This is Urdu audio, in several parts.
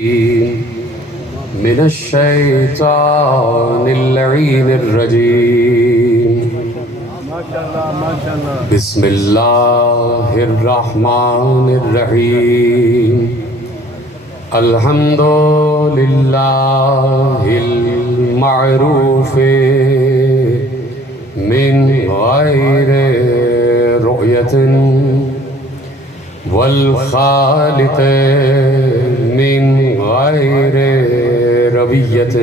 من الشيطان اللعين الرجيم بسم الله الرحمن الرحيم الحمد لله المعروف من غير رؤية والخالق من غير ربية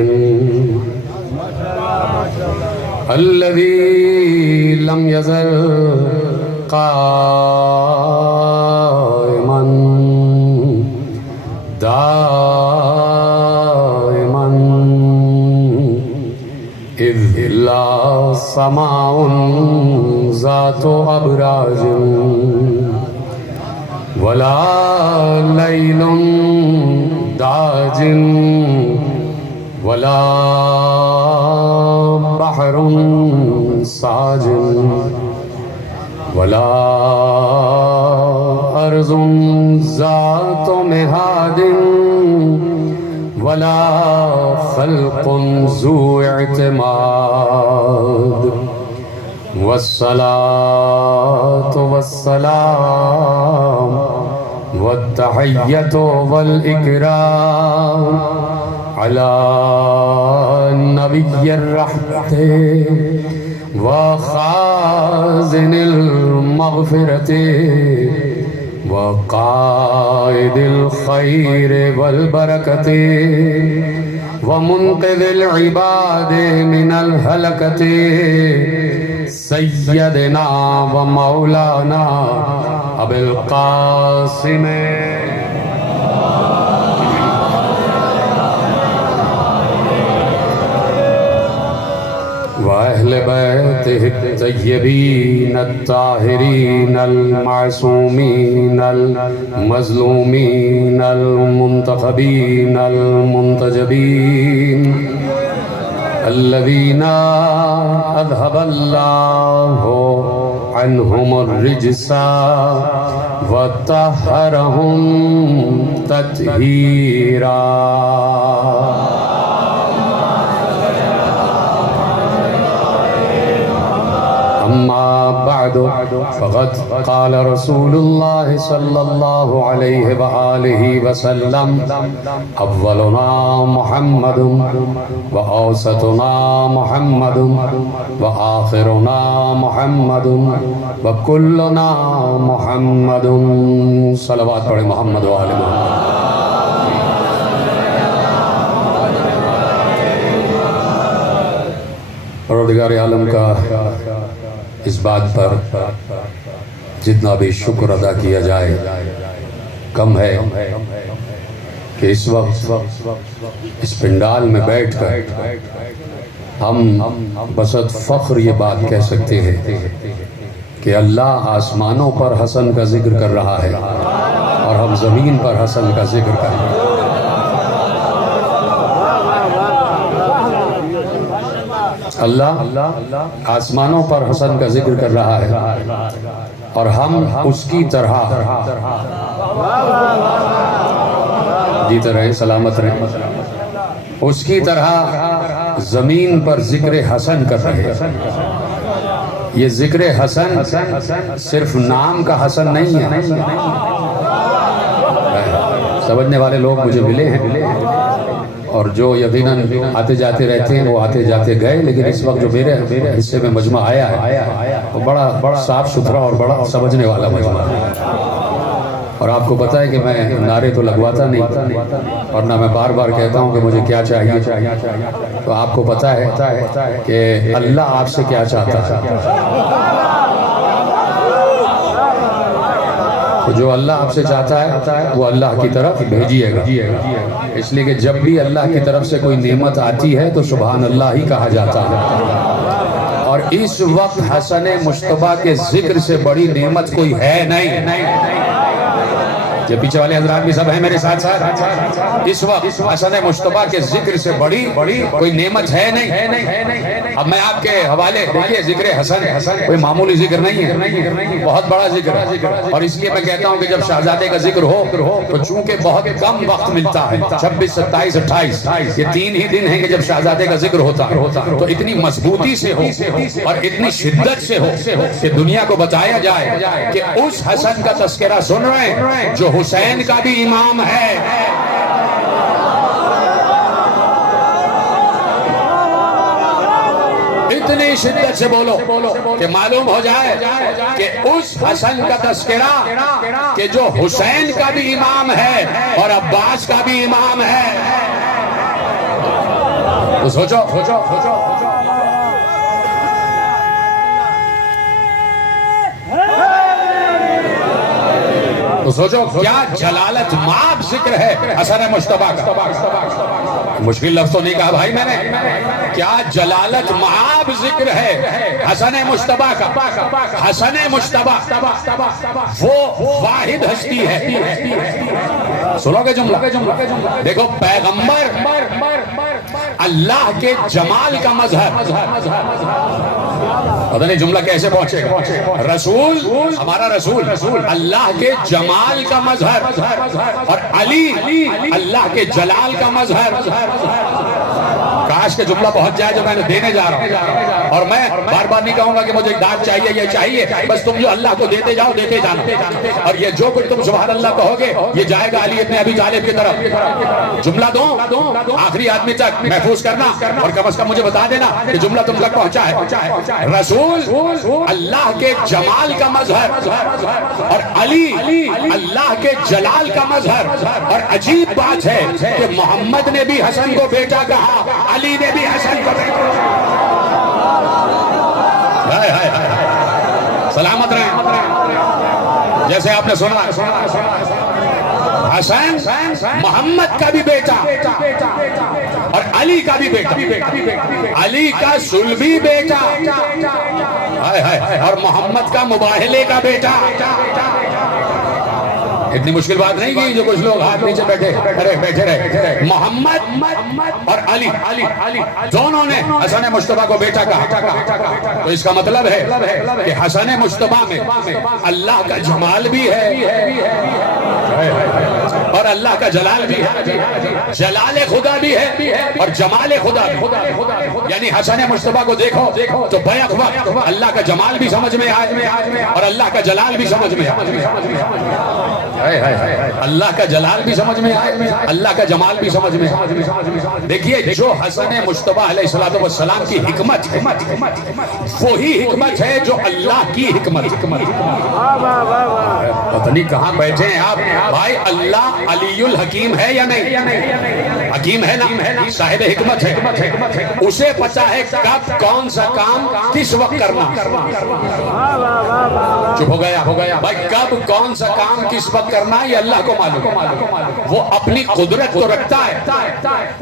الذي لم يزل قائما دائما إذ لا سماء ذات أبراج ولا ليل داج ولا بحر ساج ولا أرض ذات مهاد ولا خلق ذو اعتماد والصلاة والسلام والتحية والإكرام على نبي الرحمة وخازن المغفرة وقائد الخير والبركة ومنقذ العباد من الهلكة سيدنا ومولانا أبي القاسم وأهل بيته الطيبين الطاهرين المعصومين المظلومين المنتخبين المنتجبين الذين أذهب الله عنهم الرجس وطهرهم تطهيرا أما بعد فقد قال رسول الله صلى الله عليه وآله وسلم أولنا محمد وأوسطنا محمد وآخرنا محمد وكلنا محمد صلوات پڑھیں محمد وآل محمد. پروردگار عالم کا اس بات پر جتنا بھی شکر ادا کیا جائے کم ہے کہ اس وقت اس پنڈال میں بیٹھ کر ہم بصد فخر یہ بات کہہ سکتے ہیں کہ اللہ آسمانوں پر حسن کا ذکر کر رہا ہے اور ہم زمین پر حسن کا ذکر کر رہے ہیں. اللہ آسمانوں پر حسن کا ذکر کر رہا ہے اور ہم اس کی طرح جیتے رہیں سلامت رہیں اس کی طرح زمین پر ذکر حسن کر رہے ہیں. یہ ذکر حسن صرف نام کا حسن نہیں ہے. سمجھنے والے لوگ مجھے ملے ہیں اور جو یقیناً آتے جاتے رہتے ہیں وہ آتے جاتے گئے، لیکن اس وقت جو میرے حصے میں مجمع آیا ہے وہ بڑا صاف ستھرا اور بڑا سمجھنے والا مجمع ہے. اور آپ کو پتہ ہے کہ میں نعرے تو لگواتا نہیں اور نہ میں بار بار کہتا ہوں کہ مجھے کیا چاہیے. تو آپ کو پتہ ہے کہ اللہ آپ سے کیا چاہتا ہے. جو اللہ آپ سے چاہتا ہے وہ اللہ کی طرف بھیجیے گا. اس لیے کہ جب بھی اللہ کی طرف سے کوئی نعمت آتی ہے تو سبحان اللہ ہی کہا جاتا ہے. اور اس وقت حسن مشتبہ کے ذکر سے بڑی نعمت کوئی ہے نہیں. یہ پیچھے والے حضرات بھی سب ہیں میرے ساتھ ساتھ. اس وقت حسن مصطفیٰ کے ذکر سے بڑی کوئی نعمت ہے نہیں. اب میں آپ کے حوالے دیکھیے ذکر حسن کوئی معمولی ذکر نہیں ہے, بہت بڑا ذکر ہے. اور اس لیے میں کہتا ہوں کہ جب شہزادے کا ذکر ہو تو چونکہ بہت کم وقت ملتا ہے, 26, 27, 28 یہ 3 ہی دن ہیں کہ جب شہزادے کا ذکر ہوتا تو اتنی مضبوطی سے ہو اور اتنی شدت سے ہو کہ دنیا کو بتایا جائے کہ اس حسن کا تذکرہ سن رہے ہیں جو حسین کا بھی امام ہے. اتنی شدت سے بولو کہ معلوم ہو جائے کہ اس حسن کا تذکرہ کہ جو حسین کا بھی امام ہے اور عباس کا بھی امام ہے. تو سوچو کیا جلالت مآب ذکر ہے حسن مصطفیٰ کا. مشکل لفظ تو نہیں کہا بھائی میں نے, کیا جلالت مآب ذکر ہے حسن مصطفیٰ کا. حسن مصطفیٰ وہ واحد ہستی ہے. سنو گے جملہ, دیکھو پیغمبر اللہ کے جمال کا مظہر, پتہ نہیں جملہ کیسے پہنچے گا. رسول ہمارا رسول اللہ کے جمال کا مظہر اور علی اللہ کے جلال کا مظہر. کاش کے جملہ پہنچ جائے جو میں نے دینے جا رہا ہوں. اور میں بار بار نہیں کہوں گا کہ مجھے داد چاہیے یہ چاہیے, بس تم جو اللہ کو دیتے جاؤ دیتے جانا. اور یہ جو کچھ تم سبحان اللہ کہو گے یہ جائے گا علی ابن ابی طالب کی طرف. جملہ دو آخری آدمی تک محفوظ کرنا اور کم از کم مجھے بتا دینا کہ جملہ تم تک پہنچا ہے. رسول اللہ کے جمال کا مظہر اور علی اللہ کے جلال کا مظہر. اور عجیب بات ہے کہ محمد نے بھی حسن کو بیٹا کہا, علی نے بھی حسن کو بیٹا. سلامت رہیں. جیسے آپ نے سنا حسن محمد کا بھی بیٹا اور علی کا بھی بیٹا, علی کا سلبی بیٹا اور محمد کا مباہلے کا بیٹا. اتنی مشکل بات نہیں کی جو کچھ لوگ ہاتھ نیچے بیٹھے رہے. محمد اور علی دونوں نے حسن مصطفیٰ کو بیٹا کہا. تو اس کا مطلب ہے کہ حسن مصطفیٰ میں اللہ کا جمال بھی ہے اور اللہ کا جلال بھی ہے. جلال خدا بھی ہے اور جمال خدا بھی. یعنی حسن مصطفیٰ کو دیکھو تو بیک وقت اللہ کا جمال بھی سمجھ میں آئے اور اللہ کا جلال بھی سمجھ میں آئے. اللہ کا جلال بھی سمجھ میں آئے, اللہ کا جمال بھی سمجھ میں آئے. دیکھیے جو حسن مصطفیٰ علیہ السلام کی حکمت وہی حکمت ہے جو اللہ کی حکمت. پتہ نہیں کہاں بیٹھے ہیں آپ بھائی. اللہ علی الحکیم ہے یا نہیں؟ حکیم ہے نا, صاحب حکمت ہے. اسے پتا ہے کب کون سا کام کس وقت کرنا. چپ ہو گیا بھائی. کب کون سا کام کس وقت کرنا یہ اللہ کو معلوم. وہ اپنی قدرت تو رکھتا ہے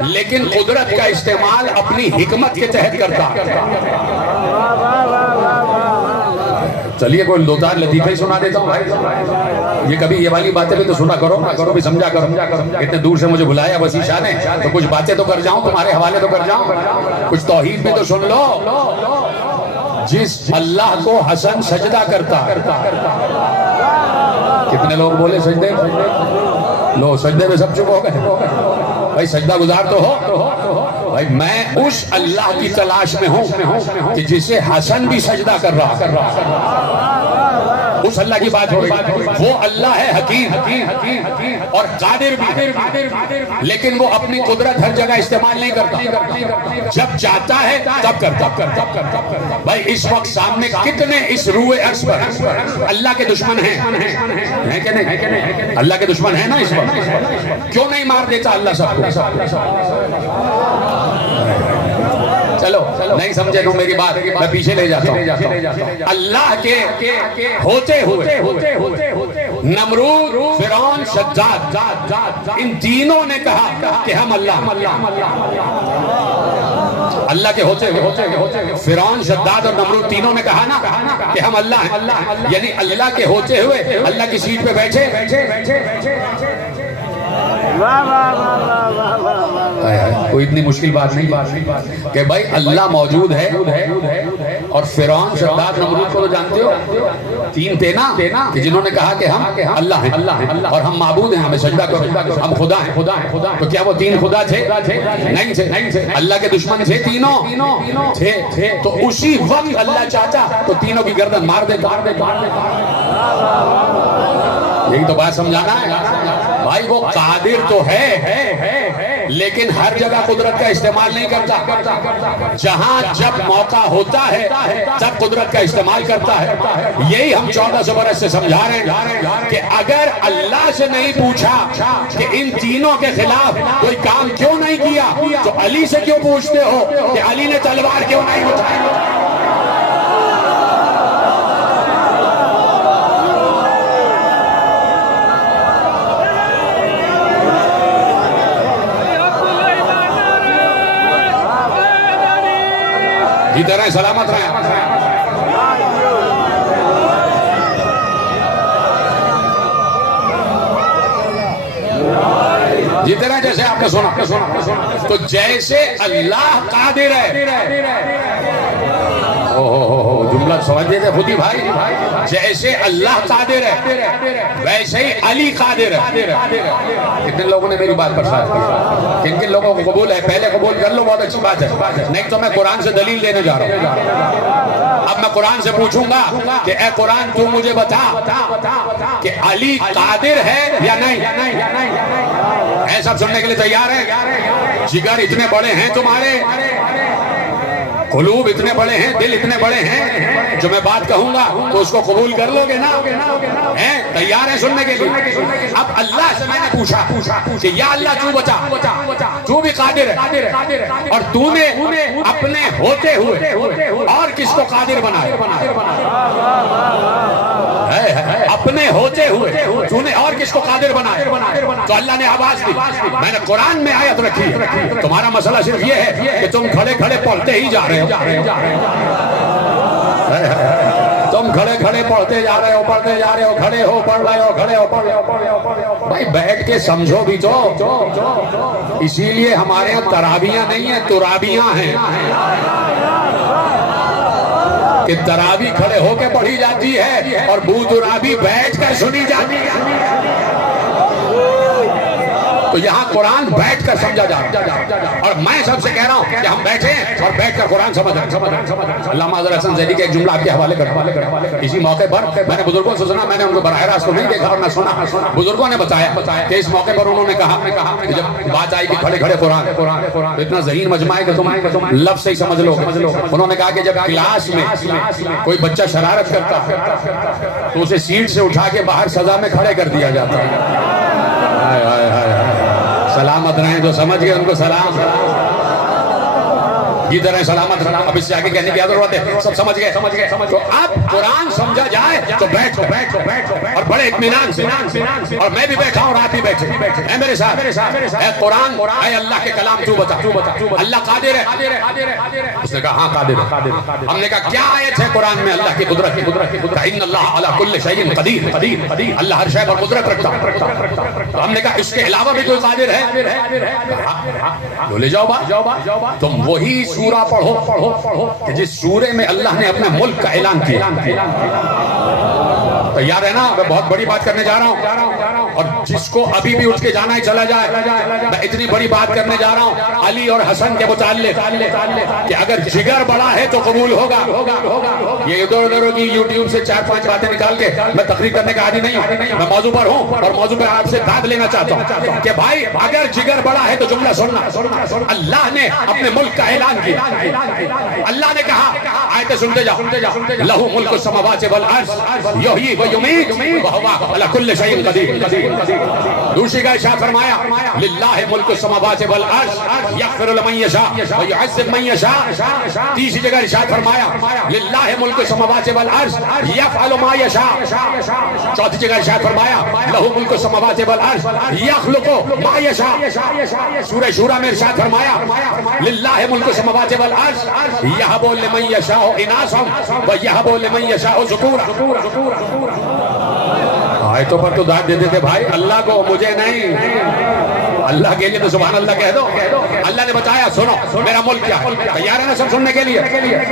لیکن قدرت کا استعمال اپنی حکمت کے تحت کرتا ہے. چلیے کوئی دو چار لطیفے سنا دیتا ہوں بھائی. یہ کبھی یہ والی باتیں بھی تو سنا کرو بھی سمجھا کرو. اتنے دور سے مجھے بلایا وسیع شاہ نے تو کچھ باتیں تو کر جاؤں, تمہارے حوالے تو کر جاؤں. کچھ توحید بھی تو سن لو. جس اللہ کو حسن سجدہ کرتا. کتنے لوگ بولے سجدے لو, سجدے میں سب چپ ہو گئے بھائی. سجدہ گزار تو ہو بھائی. میں اس اللہ کی تلاش میں ہوں کہ جسے حسن بھی سجدہ کر رہا. اس اللہ کی بات ہو رہی. وہ اللہ ہے حکیم اور قادر بھی, لیکن وہ اپنی قدرت ہر جگہ استعمال نہیں کرتا. جب چاہتا ہے تب کرتا. بھائی اس وقت سامنے کتنے اس روئے عرض پر اللہ کے دشمن ہیں کہ نہیں؟ اللہ کے دشمن ہیں نا اس وقت. کیوں نہیں مار دیتا اللہ سب کو؟ چلو نہیں سمجھے تو میری بات میں پیچھے لے جاتا ہوں. اللہ کے ہوتے ہوئے نمرود، فرعون، شداد، ان تینوں نے کہا کہ ہم اللہ کے ہوتے ہوئے، فرعون، شداد اور نمرود تینوں نے کہا نا کہ ہم اللہ ہیں، یعنی اللہ کے ہوتے ہوئے اللہ کی سیٹ پہ بیٹھے۔ کوئی اتنی مشکل بات نہیں کہ بھائی اللہ موجود ہے، اور فرعون، شداد، نمرود کو تو جانتے ہو، تین تھے نا کہ جنہوں نے کہا کہ ہم اللہ ہیں اور ہم معبود ہیں، ہمیں سجدہ کرو، ہم خدا ہیں۔ تو کیا وہ تین خدا تھے؟ نہیں تھے۔ اللہ کے دشمن تھے تینوں؟ تھے۔ تو اسی وقت اللہ چاہتا تو تینوں کی گردن مار دے۔ یہی تو بات سمجھانا ہے بھائی، وہ قادر تو ہے لیکن ہر جگہ قدرت کا استعمال نہیں کرتا، جہاں جب موقع ہوتا ہے تب قدرت کا استعمال کرتا ہے۔ یہی ہم 1400 برس سے سمجھا رہے ہیں کہ اگر اللہ سے نہیں پوچھا کہ ان تینوں کے خلاف کوئی کام کیوں نہیں کیا تو علی سے کیوں پوچھتے ہو کہ علی نے تلوار کیوں نہیں اٹھائی؟ جیتے رہیں، سلامت رہیں۔ جیتے رہیں جیسے آپ نے سنا۔ تو جیسے اللہ قادر ہے، جملہ سمجھ دیتے خود ہی بھائی، جیسے اللہ قادر ہے ویسے ہی علی قادر ہے۔ کتنے لوگوں نے میری بات پر ساتھ کیا؟ کن کن لوگوں کو قبول ہے؟ پہلے قبول کر لو، بہت اچھی بات ہے، نہیں تو میں قرآن سے دلیل دینے جا رہا ہوں۔ اب میں قرآن سے پوچھوں گا کہ اے قرآن تو مجھے بتا کہ علی قادر ہے یا نہیں؟ اے سب سننے کے لیے تیار ہیں؟ جگر اتنے بڑے ہیں تمہارے، قلوب اتنے بڑے ہیں، دل اتنے بڑے ہیں، جو میں بات کہوں گا تو اس کو قبول کر لو گے نا؟ تیار ہیں سننے کے لیے؟ اب اللہ سے میں نے پوچھا کہ یا اللہ تو بتا، تو بھی قادر ہے، اور تو نے اپنے ہوتے ہوئے اور کس کو قادر بنایا؟ اپنے ہوتے ہوئے تو نے اور کس کو قادر بنایا؟ تو اللہ نے آواز دی، میں نے قرآن میں آیت رکھی، تمہارا مسئلہ صرف یہ ہے کہ تم کھڑے کھڑے پڑھتے ہی جا رہے ہو، تم کھڑے کھڑے پڑھتے جا رہے ہو، پڑھتے جا رہے ہو، کھڑے ہو پڑھ رہے ہو، کھڑے ہو پڑھ رہے ہو۔ بھائی بیٹھ کے سمجھو بھی تو، اسی لیے ہمارے یہاں تراویاں نہیں ہیں، ترابیاں ہیں، کہ تراوی کھڑے ہو کے پڑھی جاتی ہے اور بو ترابی بیٹھ کر سنی جاتی ہے۔ تو یہاں قرآن بیٹھ کر سمجھا جا رہا ہے، اور میں سب سے کہہ رہا ہوں کہ ہم بیٹھے ہیں اور بیٹھ کر قرآن سمجھ رہے ہیں۔ علامہ حضرت حسن زیدی کے ایک جملہ آپ کے حوالے کر اسی موقع پر میں نے بزرگوں سے سنا، میں نے ان کو براہ راست تو نہیں دیکھا اور نہ سنا، بزرگوں نے بتایا کہ اس موقع پر انہوں نے کہا کہ جب بات آئی کہ کھڑے کھڑے قرآن، تو اتنا ذہین مجمع ہے کہ تم لفظ سے ہی سمجھ لو۔ انہوں نے کہا کہ جب کلاس میں کوئی بچہ شرارت کرتا تو اسے سیٹ سے اٹھا کے باہر سزا میں کھڑے کر دیا جاتا ہے۔ سلامت رہیں، جو سمجھ گئے ان کو سلام، جیتے رہیں، سلامت رہیں۔ اب اس سے آگے کہنے کی ضرورت ہے، سب سمجھ گئے۔ تو اب قرآن سمجھا جائے تو بیٹھو اور بڑے اطمینان سے، اور میں بھی بیٹھا ہوں اور آپ بھی بیٹھے اے میرے ساتھ، اے قرآن، اے اللہ کے کلام تو بتا، اللہ قادر ہے؟ اس نے کہا ہاں قادر ہے۔ ہم نے کہا کیا آیت ہے قرآن میں اللہ کی قدرت کی؟ ان اللہ علی کل شیء قدیر، اللہ ہر شے پر قدرت رکھتا۔ تو ہم نے کہا اس کے علاوہ بھی کوئی قادر ہے؟ لے جاؤ بات، تم وہی سورہ پڑھو کہ جس سورے میں اللہ نے اپنے ملک کا اعلان کیا۔ تیار ہے نا؟ میں بہت بڑی بات کرنے جا رہا ہوں، اور جس کو ابھی بھی اٹھ کے جانا ہی چلا جائے۔ میں اتنی بڑی بات کرنے جا رہا ہوں علی اور حسن کے متعلق کہ اگر جگر بڑا ہے تو قبول ہوگا۔ یہ ادھر ادھر کی یوٹیوب سے 4-5 باتیں نکال کے میں تقریر کرنے کا عادی نہیں ہوں، میں موضوع پر ہوں، اور موضوع پہ آپ سے داد لینا چاہتا ہوں کہ بھائی اگر جگر بڑا ہے تو جملہ سننا، اللہ نے اپنے ملک کا اعلان کیا۔ اللہ نے کہا، آیتیں سنتے جاؤ، لہو ملک السماوات والارض یحیی و یمیت وہو علی کل شیء قدیر۔ دوسری کا ارشاد فرمایا للہ ملک السماوات والارض یغفر لمن یشاء ویعذب من یشاء. تیسری جگہ ارشاد فرمایا للہ ملک السماوات والارض یفعل ما یشاء. چوتھی جگہ ارشاد فرمایا لہ ملک السماوات والارض یخلق ما یشاء. سورہ شورى میں ارشاد فرمایا للہ ملک السماوات والارض یہب لمن یشاء اناثا ویہب لمن یشاء ذکورا. آیتوں پر تو داد دے دیتے بھائی اللہ کو, مجھے نہیں. اللہ کے لیے تو سبحان اللہ کہہ دو. اللہ نے بتایا سنو میرا ملک کیا ہے. تیار ہے نا سب سننے کے لیے؟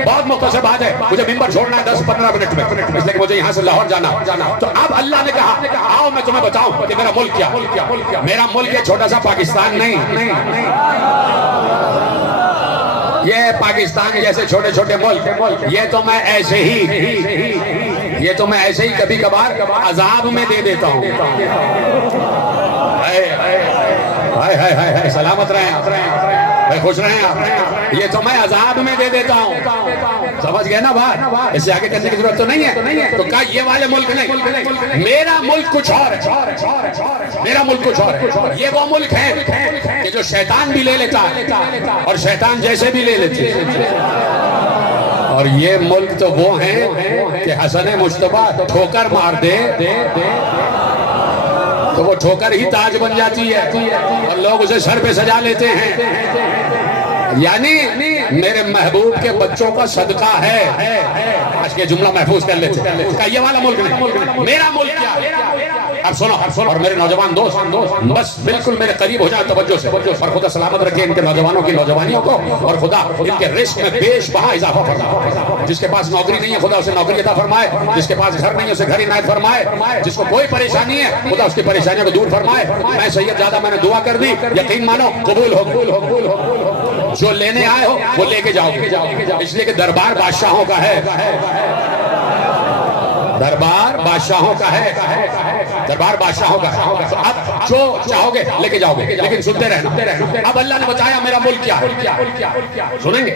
بہت مختصر بات ہے, مجھے ممبر چھوڑنا ہے 10-15 منٹ میں, اس لیے کہ مجھے یہاں سے لاہور جانا. تو اب اللہ نے کہا آؤ میں تمہیں بتاؤں کہ میرا ملک کیا. میرا ملک ہے چھوٹا سا پاکستان نہیں. یہ پاکستان جیسے چھوٹے چھوٹے ملک, یہ تو میں ایسے ہی کبھی کبھار عذاب میں دے دیتا ہوں. سلامت رہیں, خوش رہیں آپ. یہ تو میں عذاب میں دے دیتا ہوں. سمجھ گئے نا بات؟ اس سے آگے کرنے کی ضرورت تو نہیں ہے. تو کہا یہ والے ملک نہیں, میرا ملک کچھ اور ہے. میرا ملک کچھ اور ہے. یہ وہ ملک ہے کہ جو شیطان بھی لے لیتا ہے اور شیطان جیسے بھی لے لیتے. اور یہ ملک تو وہ ہیں کہ حسن مجتبیٰ ٹھوکر مار دے تو وہ ٹھوکر ہی تاج بن جاتی ہے اور لوگ اسے سر پہ سجا لیتے ہیں. یعنی میرے محبوب کے بچوں کا صدقہ ہے. آج کے جملہ محفوظ کر لیتے ہیں کہ یہ والا ملک نہیں, میرا ملک کیا ہے. اب سنو اور میرے نوجوان دوست بس بالکل میرے قریب ہو جائیں توجہ سے, اور خدا سلامت رکھے ان کے نوجوانوں کی نوجوانیوں کو, اور خدا ان کے رزق میں بیش بہا اضافہ فرمائے. جس کے پاس نوکری نہیں ہے خدا اسے نوکری عطا فرمائے. جس کے پاس گھر نہیں ہے اسے گھر عنایت فرمائے. جس کو کوئی پریشانی ہے خدا اس کی پریشانیوں کو دور فرمائے. میں سید زیادہ میں نے دعا کر دی, یقین مانو قبول ہو. جو لینے آئے ہو وہ لے کے جاؤ, اس لیے کہ دربار بادشاہوں کا ہے. دربار بادشاہوں کا ہے. دربار بادشاہوں کا ہے. تو اب جو چاہو گے لے کے جاؤ گے, لیکن سنتے رہنا. اب اللہ نے بتایا میرا ملک کیا ہے. سنیں گے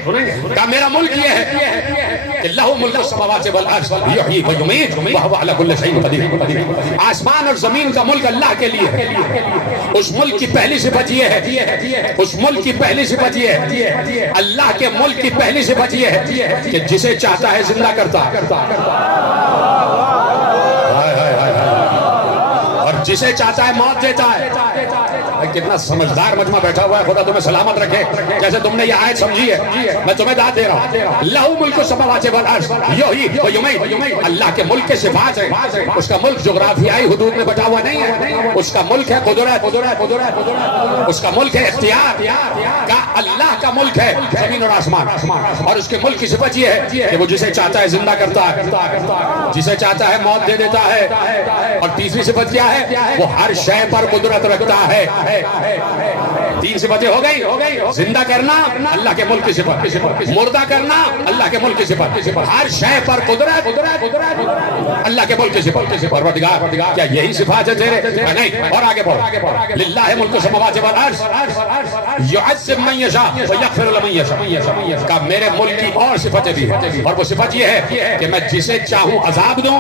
کہا میرا ملک یہ ہے کہ لہو ملک السماوات والارض یحیی و یمیت وہو علی کل شیء قدیر. آسمان اور زمین کا ملک اللہ کے لیے ہے. اس ملک کی پہلی صفت یہ ہے, اس ملک کی پہلی صفت یہ ہے, اللہ کے ملک کی پہلی صفت یہ ہے کہ جسے چاہتا ہے زندہ کرتا اور جسے چاہتا ہے موت دیتا ہے. کتنا سمجھدار مجمع بیٹھا ہوا ہے, خدا تمہیں سلامت رکھے. جیسے تم نے یہ آیت سمجھی ہے میں تمہیں داد دے رہا ہوں. لہو ملک السماوات والارض یحیی و یمیت. اللہ کے ملک کے صفات ہیں. اس کا ملک جغرافیائی حدود میں بٹا ہوا نہیں ہے. اس کا ملک ہے قدرت, اس کا ملک ہے اختیار کا. اللہ کا ملک ہے زمین اور آسمان, اور اس کے ملک کی صفت یہ ہے کہ وہ جسے چاہتا ہے زندہ کرتا ہے, جسے چاہتا ہے موت دے دیتا ہے. اور تیسری صفت کیا ہے, وہ ہر شے پر قدرت رکھتا ہے. 3 صفتیں ہو گئی. زندہ کرنا اللہ کے ملک کی صفت, مردہ کرنا اللہ کے ملک کی صفت, ہر شے پر قدرت اللہ کے ملک کی صفت. پروردگار کیا یہی صفات ہے تیرے؟ نہیں. اور آگے بڑھ, للہ ملک السماوات والارض یعذب من یشاء ویغفر لمن یشاء. کا میرے ملک کی اور صفتیں بھی ہیں, اور وہ صفت یہ ہے کہ میں جسے چاہوں عذاب دوں,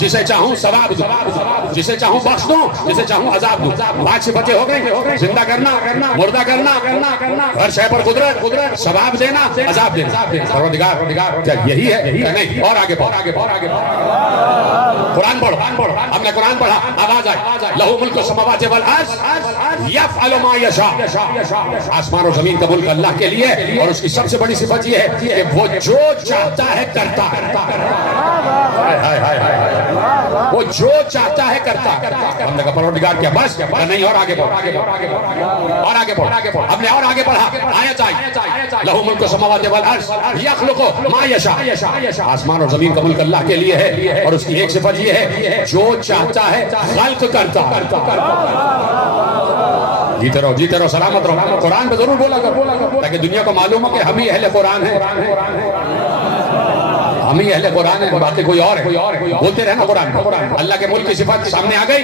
جسے چاہوں ثواب دوں, جسے چاہوں بخش دوں, جسے چاہوں عذاب دوں. 5 صفتیں ہو گئی. زندہ کرنا, مردہ کرنا, ہر شے پر قدرت, ثواب دینا, عذاب دینا. پروردگار یہی ہے نہیں. اور آگے بڑھ, قرآن پڑھو. ہم نے قرآن پڑھا, آواز آئی لہو ملک السماوات والارض یفعل ما یشاء. آسمان اور زمین کا ملک اللہ کے لیے, اور اس کی سب سے بڑی صفت یہ ہے کہ وہ جو چاہتا ہے کرتا ہے. وہ جو چاہتا ہے کرتا. ہم نے کہا پروردگار کیا بس نہیں. اور آگے بڑھ, اور آگے بڑھ. ہم نے اور آگے بڑھا, آیت آئی لہو ملک السماوات والارض یخلق ما یشاء. آسمان اور زمین کا ملک اللہ کے لیے ہے, اور اس کی ایک صفت یہ ہے جو چاہتا ہے خلق کرتا. جیتے رہو سلامت رہو. قرآن پہ ضرور بولا کر تاکہ دنیا کو معلوم ہو کہ ہم ہی اہل قرآن ہیں. ہم ہی اہل قرآن ہیں، باتیں کوئی اور ہے، بولتے رہنا قرآن۔ اللہ کے ملک کی صفات سامنے آ گئی،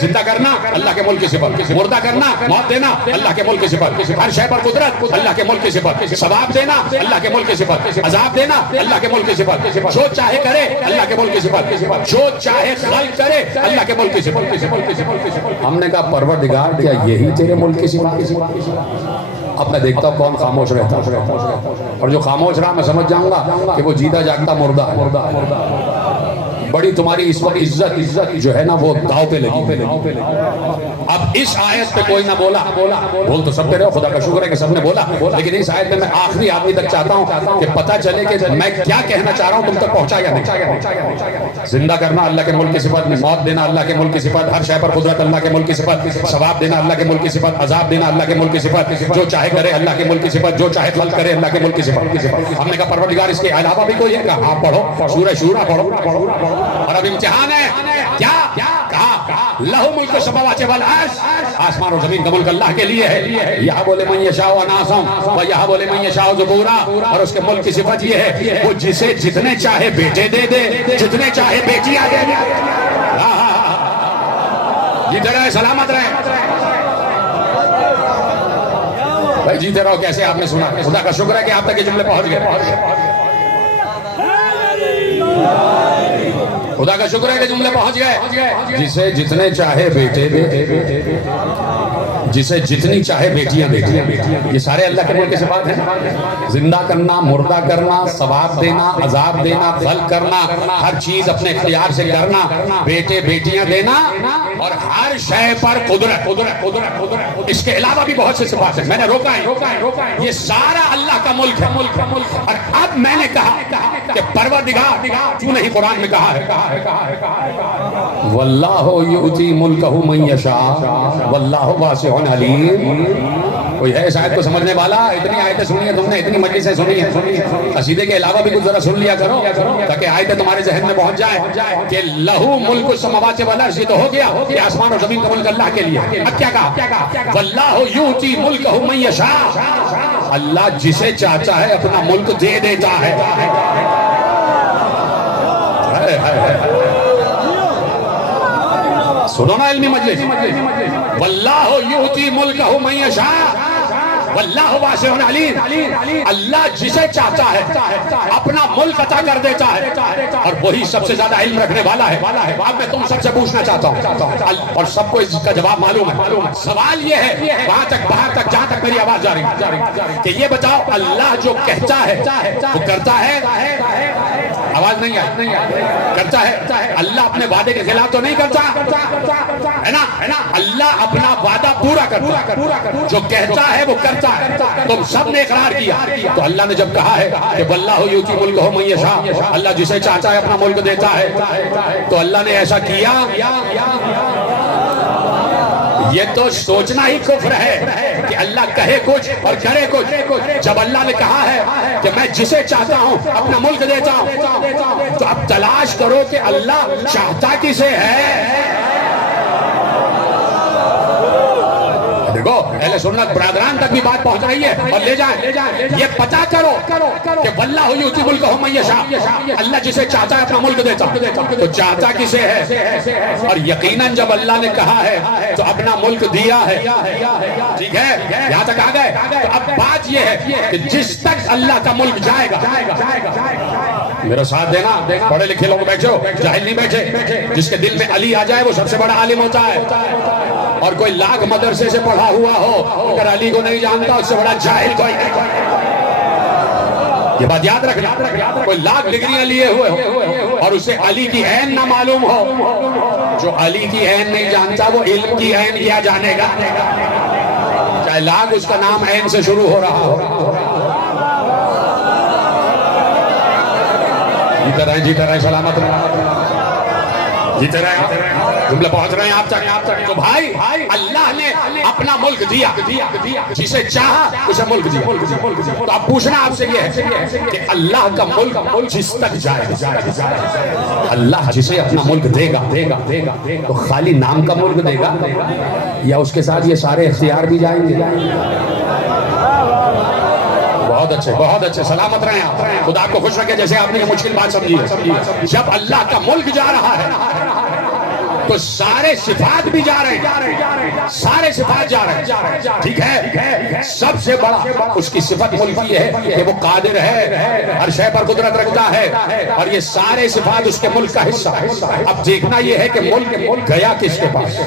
زندہ کرنا اللہ کے ملک کی صفات، مردہ کرنا موت دینا اللہ کے ملک کی صفات، ہر شے پر قدرت اللہ کے ملک کی صفات، ثواب دینا اللہ کے ملک کی صفات، عذاب دینا اللہ کے ملک کی صفات، جو چاہے کرے اللہ کے ملک کی صفات، جو چاہے خلق کرے اللہ کے ملک کی صفات۔ ہم نے کہا پروردگار کیا یہی تیرے ملک کی صفات؟ اب میں دیکھتا ہوں کون خاموش رہتا ہے، اور جو خاموش رہا میں سمجھ جاؤں گا کہ وہ جیتا جاگتا مردہ ہے۔ بڑی تمہاری اس وقت عزت جو ہے نا وہ داؤ پہ لگی۔ اب اس آیت پہ کوئی نہ بولا، بول تو سب کہہ رہے ہو، خدا کا شکر ہے کہ سب نے بولا، لیکن اس آیت میں میں آخری آدمی تک چاہتا ہوں کہ پتہ چلے کہ میں کیا کہنا چاہ رہا ہوں تم تک پہنچا یا نہیں۔ زندہ کرنا اللہ کے ملک کی صفت، موت دینا اللہ کے ملک کی صفت، ہر شے پر قدرت اللہ کے ملک کی صفت، ثواب دینا اللہ کے ملک کی صفت، عذاب دینا اللہ کے ملک کی صفت، جو چاہے کرے اللہ کے ملک کی صفت، جو چاہے خلق کرے اللہ کے ملک کی صفت۔ ہم نے کہا پروردگار اس کے علاوہ بھی کوئی ہے؟ کہا ہاں پڑھو، سورہ شورا پڑھو۔ اور اب امتحان ہے، کیا کہا لہو ملک السماوات والارض، آسمان اور زمین کا ملک اللہ کے لیے ہے، یہاں بولے من یشاء اناسا و یہاں بولے من یشاء ذکورا، اور اس کے ملک کی صفت یہ ہے وہ جسے جتنے چاہے بیٹے دے دے، جتنے چاہے بیٹیاں دے دے۔ جیتے رہے سلامت رہے بھائی، جیتے رہو۔ کیسے آپ نے سنا؟ خدا کا شکر ہے کہ آپ تک یہ جملے پہنچ گئے، خدا کا شکر ہے کہ جملے پہنچ گئے۔ جسے جتنے چاہے بیٹے دے، جسے جتنی چاہے بیٹیاں دے، یہ سارے اللہ کے ملک کی صفات ہیں۔ زندہ کرنا، مردہ کرنا، ثواب دینا، عذاب دینا، خلق کرنا، ہر چیز اپنے اختیار سے کرنا، بیٹے بیٹیاں دینا، اور ہر شے پر قدرت۔ اس کے علاوہ بھی بہت سے صفات ہیں، میں نے روکا ہے، یہ سارا اللہ کا ملک ہے۔ اور اب میں نے کہا کہ پروردگار کیوں نہیں قرآن میں کہا ہے واللہ یؤتی ملکہ من یشاء واللہ واسع علیم۔ کوئی ہے اس آیت کو سمجھنے والا؟ اتنی آیتیں سنی ہیں تم نے، اتنی مجلسیں سنی ہیں، قصیدے کے علاوہ بھی کچھ ذرا سن لیا کرو تاکہ آیتیں تمہارے ذہن میں پہنچ جائے کہ لہو ملک السماوات والارض، یہ تو ہو گیا کہ آسمان اور زمین کا ملک اللہ کے لیے۔ اب کیا کہا؟ واللہ یؤتی ملکہ من یشاء، اللہ جسے چاہتا ہے اپنا ملک دے دیتا ہے۔ سنو نا علمی مجلس، واللہ یؤتی ملکہ من یشاء واللہ واسع علیم، اللہ جسے چاہتا ہے اپنا ملک عطا کر دیتا ہے، اور وہی سب سے زیادہ علم رکھنے والا ہے۔ اب میں تم سب سے پوچھنا چاہتا ہوں، اور سب کو اس کا جواب معلوم ہے، سوال یہ ہے وہاں تک باہر تک جہاں تک میری آواز جا رہی کہ یہ بتاؤ اللہ جو کہتا ہے وہ کرتا ہے؟ آواز نہیں آئی؟ کرتا ہے۔ اللہ اپنے وعدے کے خلاف تو نہیں کرتا ہے نا؟ اللہ اپنا وعدہ پورا کرتا ہے، جو کہتا ہے وہ کرتا ہے۔ تم سب نے اقرار کیا، تو اللہ نے جب کہا ہے کہ واللہ یؤتی ملکہ من یشاء، اللہ جسے چاہتا ہے اپنا ملک دیتا ہے، تو اللہ نے ایسا کیا؟ یہ تو سوچنا ہی کفر ہے کہ اللہ کہے کچھ اور کرے کچھ۔ جب اللہ نے کہا ہے کہ میں جسے چاہتا ہوں اپنا ملک دیتا ہوں، تو اب تلاش کرو کہ اللہ چاہتا کسے ہے۔ دیکھو اہل سنت برادران تک بھی بات پہنچ رہی ہے، اور لے جائیں یہ پتا کرو کہ واللہ یؤتی ملکہ من یشاء، اللہ جسے چاہتا ہے اپنا ملک دیتا، تو چاہتا کسے ہے؟ اور یقیناً جب اللہ نے کہا ہے تو اپنا ملک دیا ہے۔ ٹھیک ہے، یہاں تک آ گئے؟ تو اب بات یہ ہے کہ جس تک اللہ کا ملک جائے گا، میرا ساتھ دینا، پڑھے لکھے لوگ بیٹھے ہو، جاہل نہیں بیٹھے، جس کے دل میں علی آ جائے وہ سب سے بڑا عالم ہوتا ہے، اور کوئی لاکھ مدرسے سے پڑھا ہوا ہو اگر علی کو نہیں جانتا اس سے بڑا جاہل کوئی نہیں۔ یہ بات یاد رکھنا، کوئی لاکھ ڈگریاں لیے ہوئے ہو اور اسے علی کی عین نہ معلوم ہو، جو علی کی عین نہیں جانتا وہ علم کی عین کیا جانے گا، چاہے لاکھ اس کا نام عین سے شروع ہو رہا ہو۔ جیتے رہے سلامت رہے، جیتے رہے، جملے پہنچ رہے ہیں آپ تک۔ تو بھائی اللہ نے اپنا ملک دیا، جسے چاہا اسے ملک دیا۔ تو اب پوچھنا آپ سے یہ ہے کہ اللہ کا ملک جس تک جائے، اللہ جسے اپنا ملک دے گا تو خالی نام کا ملک دے گا یا اس کے ساتھ یہ سارے اختیار بھی جائیں گے؟ بہت اچھے سلامت رہیں آپ. خدا آپ کو خوش رکھے. جیسے آپ نے یہ مشکل بات سمجھی ہے. جب اللہ کا ملک جا رہا ہے تو سارے صفات بھی جا رہے ہیں. سارے صفات جا رہے ہیں. ٹھیک ہے. سب سے بڑا اس کی صفت ملک یہ ہے کہ وہ قادر ہے, ہر شے پر قدرت رکھتا ہے, اور یہ سارے صفات اس کے ملک کا حصہ ہے. اب دیکھنا یہ ہے کہ ملک گیا کس کے پاس.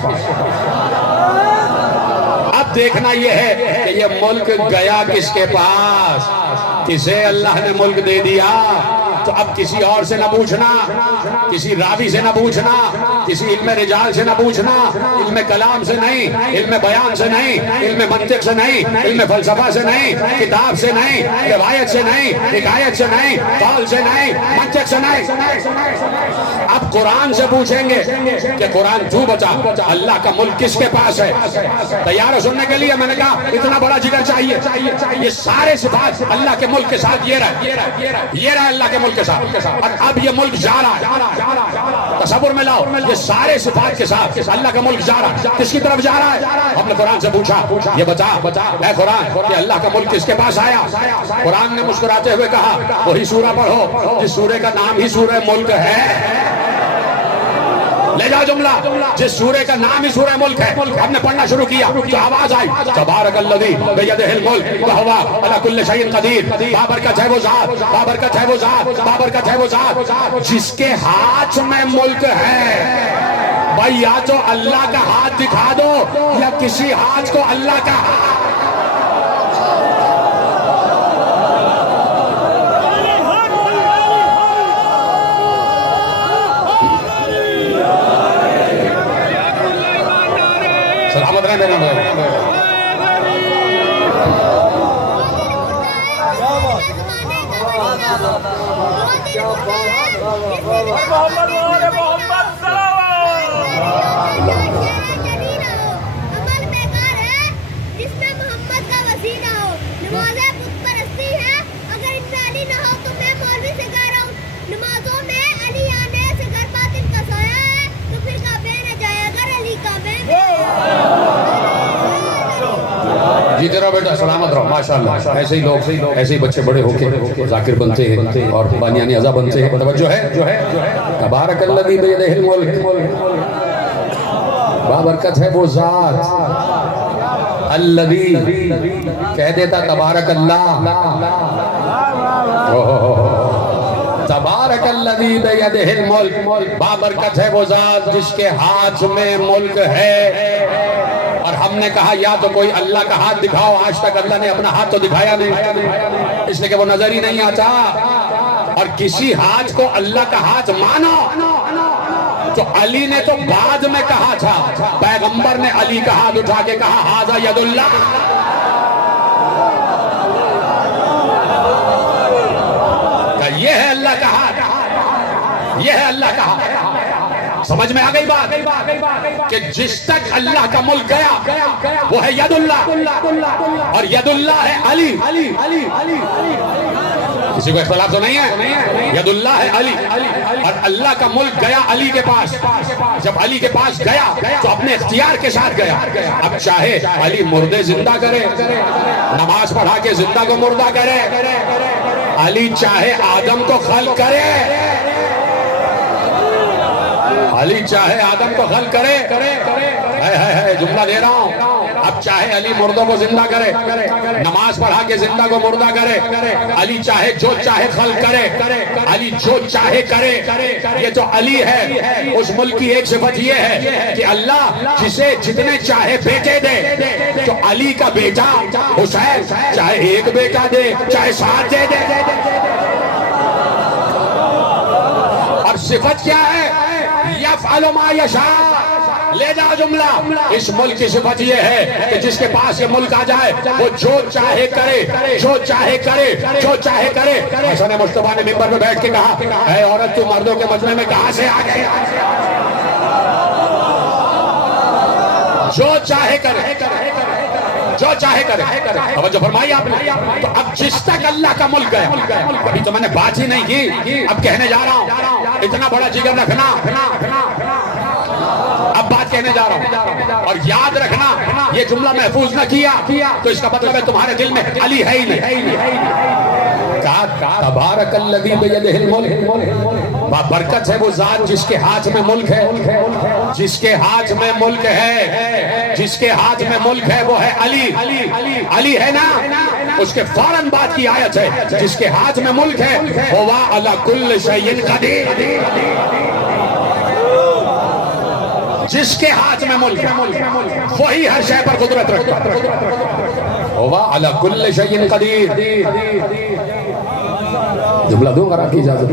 اب دیکھنا یہ ہے کہ یہ ملک گیا کس کے پاس. کسے اللہ نے ملک دے دیا تو اب کسی اور سے نہ پوچھنا, کسی راوی سے نہ پوچھنا, کسی علم رجال سے نہ پوچھنا, علم کلام سے نہیں, علم بیان سے نہیں, علم منطق سے نہیں, علم فلسفہ سے نہیں, کتاب سے نہیں, روایت سے نہیں, حکایت سے نہیں, قول سے نہیں, منطق سے نہیں. اب قرآن سے پوچھیں گے کہ قرآن تو بتا اللہ کا ملک کس کے پاس ہے. تیار ہو سننے کے لیے؟ میں نے کہا اتنا بڑا جگر چاہیے. یہ سارے صفات اللہ کے ملک کے ساتھ یہ رہا اللہ کے ملک کے ساتھ. اور اب یہ ملک جا رہا ہے. تصور میں لاؤ, یہ سارے صفات کے ساتھ اللہ کا ملک جا رہا ہے. کس کی طرف جا رہا ہے؟ ہم نے قرآن سے پوچھا, یہ بتا اے قرآن کہ اللہ کا ملک کس کے پاس آیا. قرآن نے مسکراتے ہوئے کہا وہی سورہ پڑھو جس سورہ کا نام ہی سورہ ملک ہے. لے جاؤ جملہ, جس سورہ کا نام ہی سورہ ملک ہے. ہم نے پڑھنا شروع کیا تو آواز آئی تبارک الذی بیدہ الملک وہو علی کل شیء قدیر. بابرکت ہے وہ ذات, بابرکت ہے وہ ذات, بابرکت ہے وہ ذات جس کے ہاتھ میں ملک ہے. بھائی یا تو اللہ کا ہاتھ دکھا دو یا کسی ہاتھ کو اللہ کا ہاتھ. سلامت رہے میرے بھائی. جی تیرا بیٹا سلامت رہو ماشاءاللہ. ایسے ہی لوگ, ایسے ہی بچے بڑے ہو کے ذاکر بنتے ہیں اور بانیان اعضا بنتے ہیں. توجہ ہے. تبارک الذی بیدہ الملک, بابرکت ہے وہ ذات. الذی کہہ دیتا تبارک اللہ. تبارک الذی بیدہ الملک, بابرکت ہے وہ ذات جس کے ہاتھ میں ملک ہے. اور ہم نے کہا یا تو کوئی اللہ کا ہاتھ دکھاؤ. آج تک اللہ نے اپنا ہاتھ تو دکھایا نہیں, اس لیے کہ وہ نظر ہی نہیں آتا. اور کسی ہاتھ کو اللہ کا ہاتھ مانو تو علی نے تو بعد میں کہا تھا. پیغمبر نے علی کا ہاتھ اٹھا کے کہا ھذا ید اللہ. یہ ہے اللہ کا ہاتھ, یہ ہے اللہ کا ہاتھ. سمجھ میں آ گئی بات کہ جس تک اللہ کا ملک گیا وہ ہے ید اللہ, اور ید اللہ ہے علی. کسی کو اختلاف تو نہیں ہے؟ ید اللہ ہے علی, اور اللہ کا ملک گیا علی کے پاس. جب علی کے پاس گیا تو اپنے اختیار کے ساتھ گیا. اب چاہے علی مردے زندہ کرے, نماز پڑھا کے زندہ کو مردہ کرے, علی چاہے آدم کو خلق کرے, علی چاہے آدم کو خلق کرے. جملہ دے رہا ہوں. اب چاہے علی مردوں کو زندہ کرے, نماز پڑھا کے زندہ کو مردہ کرے, علی چاہے جو چاہے خلق کرے, علی جو چاہے کرے. یہ تو علی ہے. اس ملک کی ایک صفت یہ ہے کہ اللہ جسے جتنے چاہے بیٹے دے. تو علی کا بیٹا حسین چاہے ایک بیٹا دے چاہے 7 دے. اور صفت کیا ہے؟ یفعل ما یشاء. لے جا جملہ, اس ملک کی صفت یہ ہے کہ جس کے پاس یہ ملک آ جائے وہ جو چاہے کرے, جو چاہے کرے, جو چاہے کرے. حسن مصطفیٰ نے منبر پہ بیٹھ کے کہا اے عورت تو مردوں کے مجمع میں کہاں سے آ گئی؟ جو چاہے کرے, جو چاہے کرے. توجہ فرمائی آپ نے. تو اب جس تک اللہ کا ملک گیا, ابھی تو میں نے بات ہی نہیں کی, اب کہنے جا رہا ہوں. اتنا بڑا جگر رکھنا, اب بات بات کہنے جا رہا ہوں، اور یاد رکھنا یہ جملہ محفوظ نہ کیا تو اس کا مطلب ہے تمہارے دل میں علی ہے ہی نہیں۔ تبارک الذی بیدہ الملک، برکت ہے وہ ذات جس کے ہاتھ میں ملک ہے، جس کے ہاتھ میں ملک ہے، جس کے ہاتھ میں ملک ہے وہ ہے علی۔ علی ہے نا، اس کے فوراً بعد کی آیت ہے جس کے ہاتھ میں ملک ہے ہوا علی کل شیء قدیر، جس کے ہاتھ میں ملک ہے وہی ہر شے پر قدرت رکھتا ہے، ہوا علی کل شیء قدیر۔ جملہ دوں گا کی اجازت،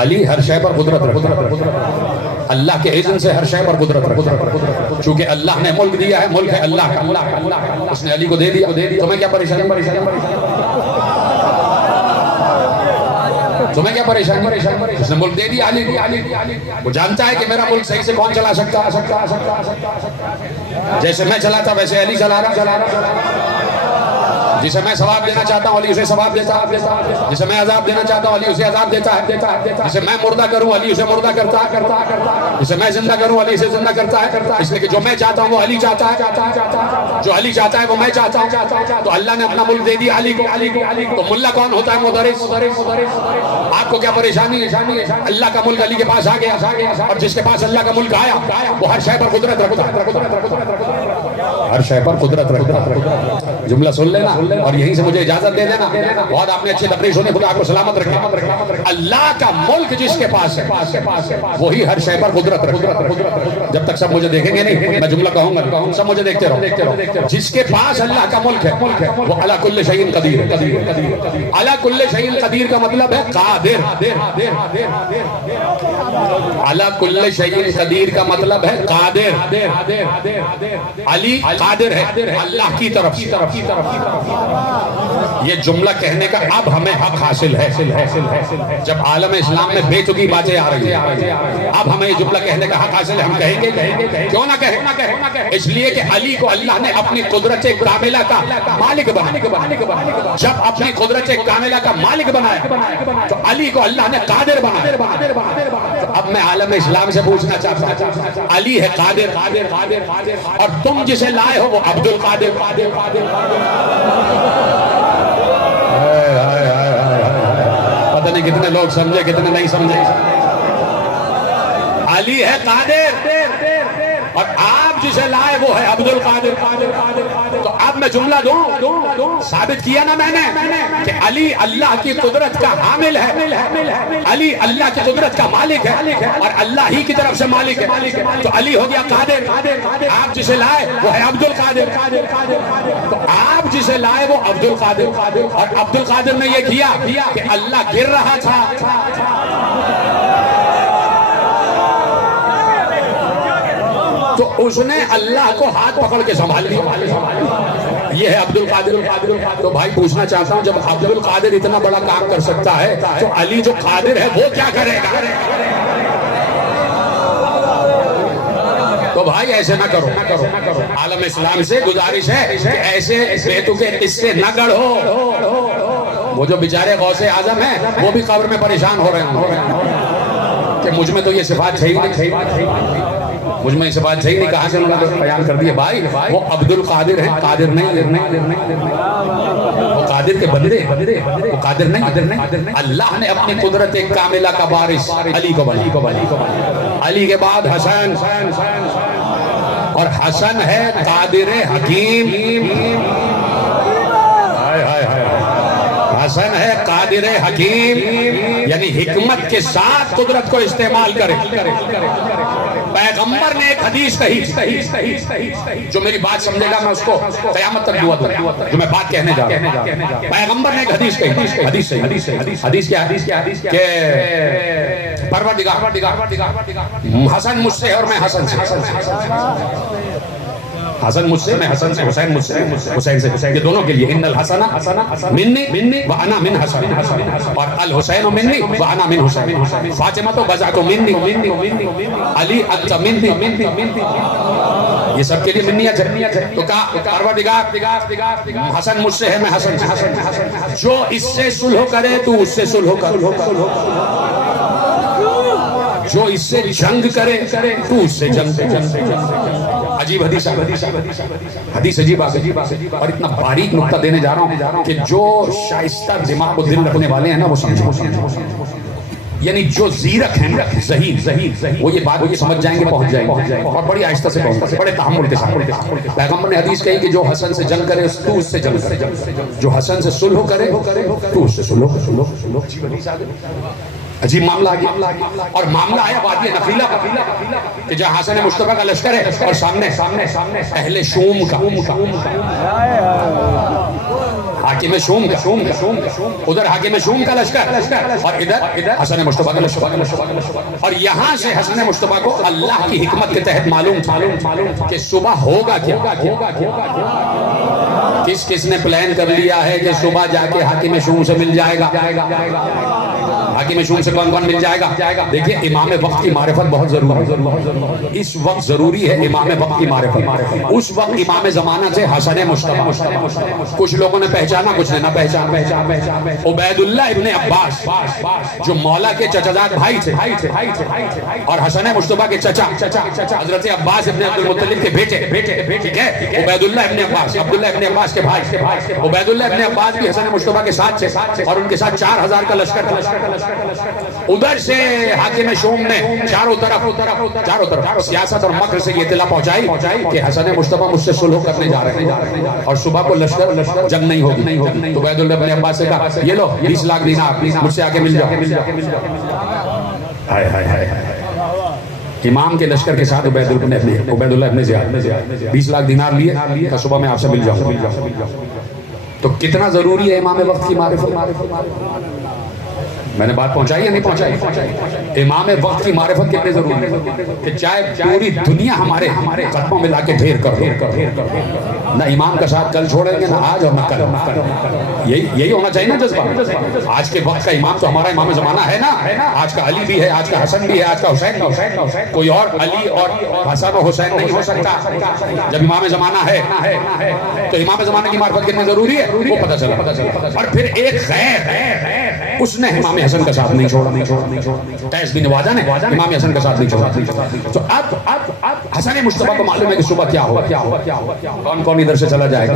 علی ہر شے پر قدرت رکھتا، اللہ کے اذن سے ہر شے پر قدرت رکھتا، چونکہ اللہ نے ملک دیا ہے، ملک ہے اللہ کا، اس نے علی کو دے دیا، تمہیں کیا پریشانی؟ تمہیں کیا پریشانی؟ اس نے ملک دے دیا علی کو، وہ جانتا ہے کہ میرا ملک صحیح سے کون چلا سکتا ہے، جیسے میں چلاتا ویسے علی چلا رہا، جسے میں ثواب دینا چاہتا ہوں علی اسے ثواب دیتا ہے، جسے میں عذاب دینا چاہتا ہوں علی اسے عذاب دیتا ہے، جسے میں مردہ کروں علی اسے مردہ کرتا ہے، جسے میں زندہ کروں علی اسے زندہ کرتا ہے، اس لیے کہ جو میں چاہتا ہوں وہ علی چاہتا ہے، جو علی چاہتا ہے وہ میں چاہتا ہوں۔ تو اللہ نے اپنا ملک دے دیا علی کو، تو ملا کون ہوتا ہے؟ مدرس۔ آپ کو کیا پریشانی ہے؟ اللہ کا ملک علی کے پاس آ گیا، اور جس کے پاس اللہ کا ملک آیا وہ ہر شے پر قدرت رکھتا ہے، ہر شے پر قدرت رکھتا ہے۔ جملہ سن لینا اور یہیں سے مجھے اجازت دے دینا، بہت آپ نے اچھی تقریر سنی، خدا آپ کو سلامت رکھے۔ اللہ کا ملک جس کے پاس ہے وہی ہر شے پر قدرت رکھتا ہے۔ جب تک سب مجھے دیکھیں گے نہیں میں جملہ کہوں گا، سب مجھے دیکھتے رہو۔ جس کے پاس اللہ کا ملک ہے وہ علی کل شیء قدیر ہے۔ علی کل شیء قدیر کا مطلب ہے قادر، علی کل شیء قدیر کا مطلب ہے قادر۔ علی قادر ہے اللہ کی طرف، یہ جملہ کہنے کا اب ہمیں حق حاصل ہے۔ جب عالم اسلام میں بے تکی باتیں آ رہی ہیں اب ہمیں یہ جملہ کہنے کا حق حاصل ہے، ہم کہیں گے، کیوں نہ کہیں؟ اس لیے کہ علی کو اللہ نے اپنی قدرت کاملہ کا مالک بنایا۔ جب اپنی قدرت کاملہ کا مالک بنایا تو علی کو اللہ نے قادر بنایا۔ اب میں عالم اسلام سے پوچھنا چاہتا ہوں، علی ہے قادر اور تم جسے لائے ہو وہ عبد القادر۔ پتہ نہیں کتنے لوگ سمجھے کتنے نہیں سمجھے۔ علی ہے قادر اور آپ جسے لائے وہ ہے عبد القادر۔ تو اب میں جملہ دوں، ثابت کیا نا میں نے کہ علی اللہ کی قدرت کا حامل ہے، علی اللہ کی قدرت کا مالک ہے اور اللہ ہی کی طرف سے مالک ہے، تو علی ہو گیا قادر۔ آپ جسے لائے وہ ہے عبد القادر، تو آپ جسے لائے وہ عبد القادر، اور عبد القادر نے یہ کیا کہ اللہ گر رہا تھا تو اس نے اللہ کو ہاتھ پکڑ کے سنبھال لیا، یہ ہے عبد القادر۔ تو بھائی پوچھنا چاہتا ہوں، جب عبد القادر اتنا بڑا کام کر سکتا ہے تو علی جو قادر ہے وہ کیا کرے گا؟ تو بھائی ایسے نہ کرو، عالم اسلام سے گزارش ہے کہ ایسے بیتوکے قصے نہ گڑھو۔ وہ جو بیچارے غوث اعظم ہیں وہ بھی قبر میں پریشان ہو رہے ہیں کہ مجھ میں تو یہ صفات ہے ہی نہیں، مجھ میں یہ صفات صحیح نہیں، کہا کہ انہوں نے بیان کر دیا۔ بھائی وہ عبد القادر ہیں، قادر نہیں، وہ قادر کے بندے، وہ قادر نہیں۔ اللہ نے اپنی قدرت کاملہ کا وارث علی کو بنایا۔ علی کے بعد حسن، اور حسن ہے قادر حکیم، حسن ہے قادر حکیم، یعنی حکمت کے ساتھ قدرت کو استعمال کرے۔ پیغمبر نے ایک حدیث کہی، جو میری بات سمجھے گا میں اس کو قیامت تک دعا دوں، جو میں بات کہنے جا رہا ہوں۔ پیغمبر نے ایک حدیث کہی، حدیث کیا کہ پروردگار حسن مجھ سے اور میں حسن سے، حسن مجھ سے، میں حسن سے، حسین مجھ سے، حسین سے، یہ دونوں کے لیے ان الحسن منی وانا من حسن، اور الحسین منی وانا من حسین، فاطمہ تو بضعۃ منی، علی انت منی، یہ سب کے لیے منیت ہے۔ تو کہا پروردگار حسن مجھ سے ہے، میں حسن سے، جو اس سے صلح کرے تو اس سے صلح کر، جو اس سے جنگ کرے تو اس سے جنگ کرے. عجیب حدیث حدیث عجیب اور اتنا باریک نقطہ دینے جا رہا ہوں کہ جو شائستہ دماغ و دل رکھنے والے ہیں نا وہ سمجھیں. یعنی جو زیرک ہیں نا ذہین وہ یہ بات سمجھ جائیں گے, پہنچ جائیں گے اور بڑی آہستہ سے پہنچ گے, بڑے تحمل کے ساتھ. پیغمبر نے حدیث کہی کہ جو حسن سے جنگ کرے تو اس سے جنگ کرے, جو حسن سے صلح کرے تو اس سے صلح. عجیب معاملہ آگیا. اور معاملہ آیا وادی نخیلہ کا کہ جہاں حسن مصطفیٰ کا لشکر ہے اور سامنے اہل شوم کا, حاکم شوم کا, ادھر حاکم شوم کا لشکر اور ادھر حسن مصطفیٰ کا لشکر. اور یہاں سے حسن مصطفیٰ کو اللہ کی حکمت کے تحت معلوم کہ صبح ہوگا کیا. کس نے پلان کر لیا ہے کہ صبح جا کے حاکم شوم سے مل جائے گا. حاکم شوم سے کون مل جائے گا. دیکھیں امام وقت کی معرفت بہت ضروری ہے. اس وقت ضروری ہے امام وقت کی معرفت. اس وقت امام زمانہ سے حسن مصطفیٰ کچھ لوگوں نے پہچانا, کچھ نے نہ پہچانا. عبید اللہ ابن عباس جو مولا کے چچازاد بھائی تھے اور حسن مصطفیٰ کے چچا حضرت عباس ابن عبد المطلب کے بیٹے, ٹھیک ہے, عبید اللہ ابن عباس, عبداللہ ابن عباس کے بھائی. عبید اللہ ابن عباس بھی حسن مصطفیٰ کے ساتھ تھے اور ان کے ساتھ 4000 کا لشکر. ادھر سے حاکم شوم نے چاروں طرف سیاست اور مکر سے یہ اطلاع پہنچائی کہ حسن مصطفیٰ مجھ سے صلح کرنے جا رہے ہیں اور صبح کو لشکر جنگ نہیں ہوگی. تو عبید اللہ ابن عباس سے کہا یہ لو 20 لاکھ دینار مجھ سے آ کے مل جاؤ. امام کے لشکر کے ساتھ عبید اللہ ابن زیاد 20 لاکھ دینار لیے کہ صبح میں آپ سے مل جاؤں. تو کتنا ضروری ہے امام وقت کی معرفت. میں نے بات پہنچائی یا نہیں پہنچائی؟ امام وقت کی معرفت کتنے ضروری ہے کہ چاہے پوری دنیا ہمارے قدموں میں لا کے ڈھیر کر نہ امام کا ساتھ کل چھوڑیں گے, نہ آج اور نہ کل. یہی ہونا چاہیے نا جذبہ. آج کے وقت کا امام تو ہمارا امام زمانہ ہے نا. آج کا علی بھی ہے, آج کا حسن بھی ہے, آج کا حسین بھی ہے. کوئی اور علی اور حسن و حسین نہیں ہو سکتا. جب امام زمانہ ہے تو امام زمانہ کی معرفت کتنے ضروری ہے وہ پتہ چلا. اور پھر ایک غیر اس نے امام حسن کا ساتھ نہیں چھوڑا. قیس بن واجہ نے امام حسن کا ساتھ نہیں چھوڑا. تو اب حسن مصطفیٰ کو معلوم ہے کہ صبح کیا ہوگا, کون ادھر سے چلا جائے گا.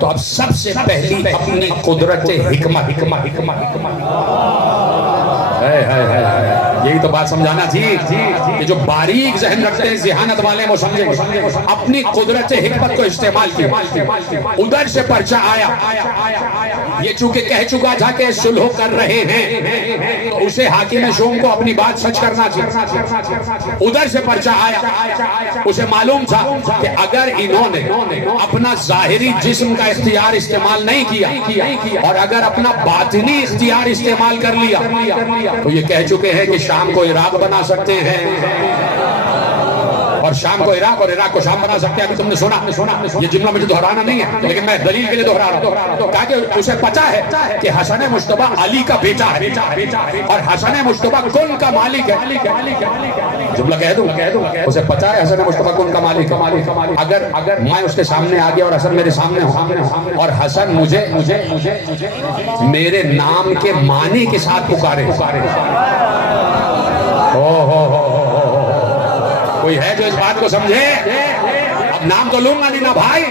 تو اب سب سے پہلی اپنی قدرت حکمت یہی تو بات سمجھانا تھی کہ جو باریک ذہن رکھتے ہیں, ذہانت والے وہ سمجھیں. اپنی قدرت حکمت کو استعمال کیا. ادھر سے پرچہ آیا. یہ چونکہ کہہ چکا تھا کہ صلح کر رہے ہیں تو اسے حاکم شوم کو اپنی بات سچ کرنا چاہیے. ادھر سے پرچہ آیا. اسے معلوم تھا کہ اگر انہوں نے اپنا ظاہری جسم کا اختیار استعمال نہیں کیا اور اگر اپنا باطنی اختیار استعمال کر لیا تو یہ کہہ چکے ہیں کہ شام کو عراق بنا سکتے ہیں اور شام کو عراق اور عراق کو شام بنا سکتے ہیں. ابھی تم نے سنا, یہ جملہ مجھے دہرانا نہیں ہے لیکن میں دلیل کے لیے دہرا رہا ہوں. کہا کہ اسے پتا ہے کہ حسن مصطفیٰ علی کا بیٹا ہے اور حسن مصطفیٰ کن کا مالک ہے. جملہ کہہ دوں, اسے پتا ہے حسن مصطفیٰ کن کا مالک ہے. اگر میں اس کے سامنے آ گیا اور حسن میرے سامنے ہوں اور حسن مجھے میرے نام کے معنی کے ساتھ پکارے, کوئی ہے جو اس بات کو سمجھے؟ اب نام تو لوں گا نہیں نا بھائی.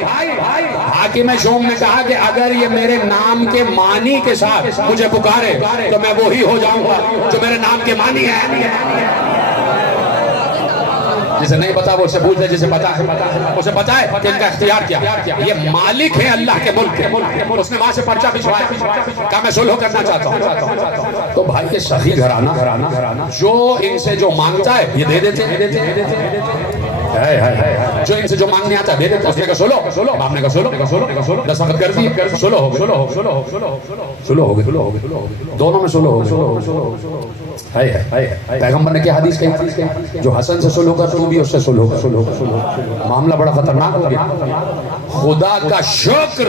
حاکم شوم نے کہا کہ اگر یہ میرے نام کے معنی کے ساتھ مجھے پکارے تو میں وہی ہو جاؤں گا جو میرے نام کے معنی ہے. جسے نہیں پتا وہ اسے پوچھ لے, جسے پتا ہے کہ ان کا اختیار کیا. یہ مالک ہے اللہ کے ملک کے. اس نے وہاں سے پرچہ بھجوایا, کہا میں صلح کرنا چاہتا ہوں. تو بھائی یہ سخی گھرانہ جو ان سے جو مانگتا ہے یہ دے دیتے. جو ان سے جو مانگنے آتا ہے دے دیتے. اس نے کہا سولو, باپ نے کہا سولو, دستخط کر دی, سولو ہو گئے, دونوں میں سولو ہو گئے. پیغمبر نے کیا حدیث کہی, جو حسن سے سولو کر تو بھی اس سے سولو کر. معاملہ بڑا خطرناک ہو گیا. خدا کا شکر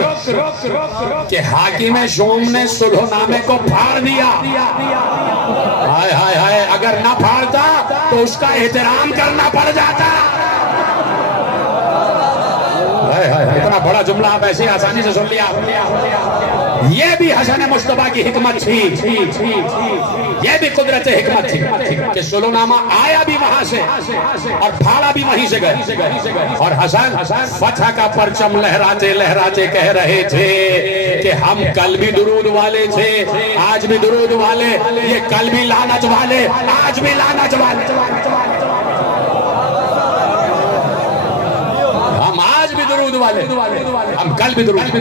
کہ حاکم شوم نے صلح نامے کو پھاڑ دیا. اگر نہ پھاڑتا تو اس کا احترام کرنا پڑ جاتا. اتنا بڑا جملہ آپ ایسے آسانی سے سن لیا. یہ بھی حسن مصطفیٰ کی حکمت تھی، یہ بھی قدرت حکمت تھی کہ سلونامہ آیا بھی وہاں سے اور پھاڑا بھی وہیں سے گئے، اور حسن فتح کا پرچم لہراتے لہراتے کہہ رہے تھے کہ ہم کل بھی درود والے تھے، آج بھی درود والے، یہ کل بھی لعنت والے، آج بھی لعنت والے، ہم آج بھی درود والے، ہم کل بھی درود،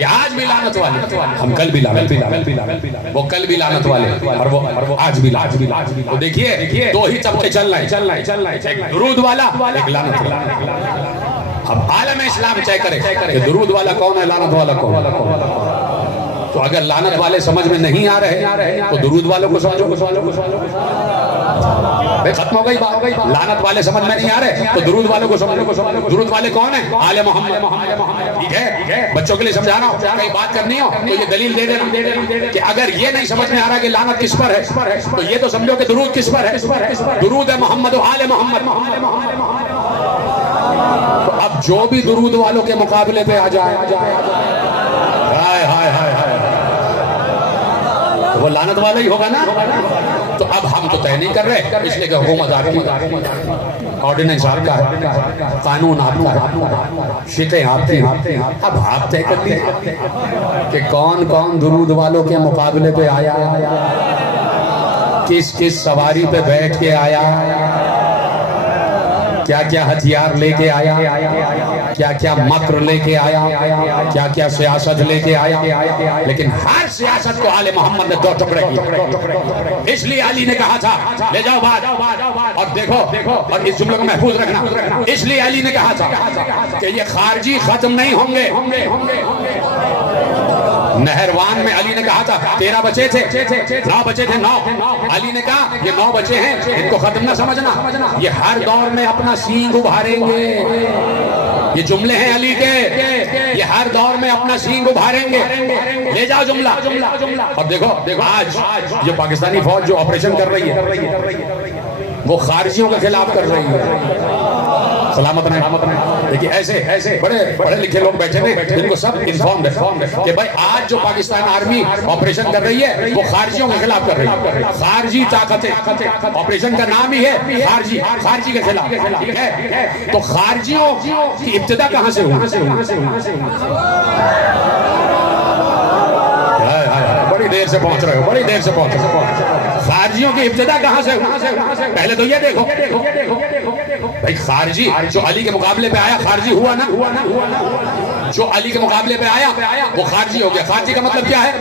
یہ آج بھی لعنت والے، ہم کل بھی لعنت والے، وہ کل بھی لعنت والے اور وہ آج بھی لعنت۔ تو دیکھیے دو ہی طبقے چل رہے ہیں، ایک درود والا، ایک لعنت والا۔ اب عالم اسلام طے کرے کہ درود والا کون ہے، لعنت والا کون ہے۔ تو اگر لعنت والے سمجھ میں نہیں آ رہے تو درود والوں کو سمجھو، ختم ہو گئی بات۔ لعنت والے سمجھ میں نہیں آ رہے تو درود والوں کو سمجھو۔ درود والے کون ہیں؟ آل محمد۔ ٹھیک ہے، بچوں کے لیے سمجھانا ہو، کہیں بات کرنی ہو تو یہ دلیل دے دینا کہ اگر یہ نہیں سمجھ میں آ رہا کہ لعنت کس پر ہے تو یہ تو سمجھو کہ درود کس پر ہے، درود ہے محمد و آل محمد۔ تو اب جو بھی درود والوں کے مقابلے پہ آ جائے، ہائے ہائے ہائے ہائے، وہ لعنت والا ہی ہوگا نا۔ تو اب ہم تو طے نہیں کر رہے، اس لیے کہ حکومت آپ کی، آرڈیننس آپ کا ہے، قانون آپ کا ہے، شکیں آپ کی ہیں۔ اب آپ طے کر لیجیے کہ کون کون درود والوں کے مقابلے پہ آیا، کس کس سواری پہ بیٹھ کے آیا، کیا کیا ہتھیار لے کے آیا، کیا کیا مکر لے کے آیا، کیا کیا سیاست لے کے آیا۔ لیکن ہر سیاست کو آل محمد نے دو ٹکڑے کیے، اس لیے علی نے کہا تھا لے جاؤ بات اور دیکھو اور اس جملے کو محفوظ رکھنا، اس لیے علی نے کہا تھا کہ یہ خارجی ختم نہیں ہوں گے۔ نہروان میں علی نے کہا تھا 13 بچے تھے، 9 بچے تھے، 9 علی نے کہا یہ 9 بچے ہیں، ان کو ختم نہ سمجھنا، یہ ہر دور میں اپنا سینگ ابھاریں گے۔ یہ جملے ہیں علی کے، یہ ہر دور میں اپنا سینگ ابھاریں گے۔ لے جاؤ جملہ۔ اور دیکھو آج یہ پاکستانی فوج جو آپریشن کر رہی ہے وہ خارجیوں کے خلاف کر رہی ہے۔ سلامت نہیں۔ دیکھیے ایسے بڑے پڑھے لکھے لوگ بیٹھے ہیں جن کو سب انفارمڈ ہے کہ بھائی آج جو پاکستان آرمی آپریشن کر رہی ہے وہ خارجیوں کے خلاف کر رہی ہے۔ خارجی طاقتیں، آپریشن کا نام ہی ہے خارجی کے خلاف، ٹھیک ہے؟ تو خارجیوں کی ابتدا کہاں سے ہوئی؟ بڑی دیر سے پہنچ رہے ہو، بڑی دیر سے پہنچ رہے ہو۔ خارجیوں کی ابتدا کہاں سے ہوئی؟ پہلے تو یہ دیکھو بھائی، خارجی جو علی کے مقابلے پہ آیا خارجی ہوا نا، جو علی کے مقابلے پہ آیا وہ خارجی ہو گیا۔ خارجی کا مطلب کیا ہے؟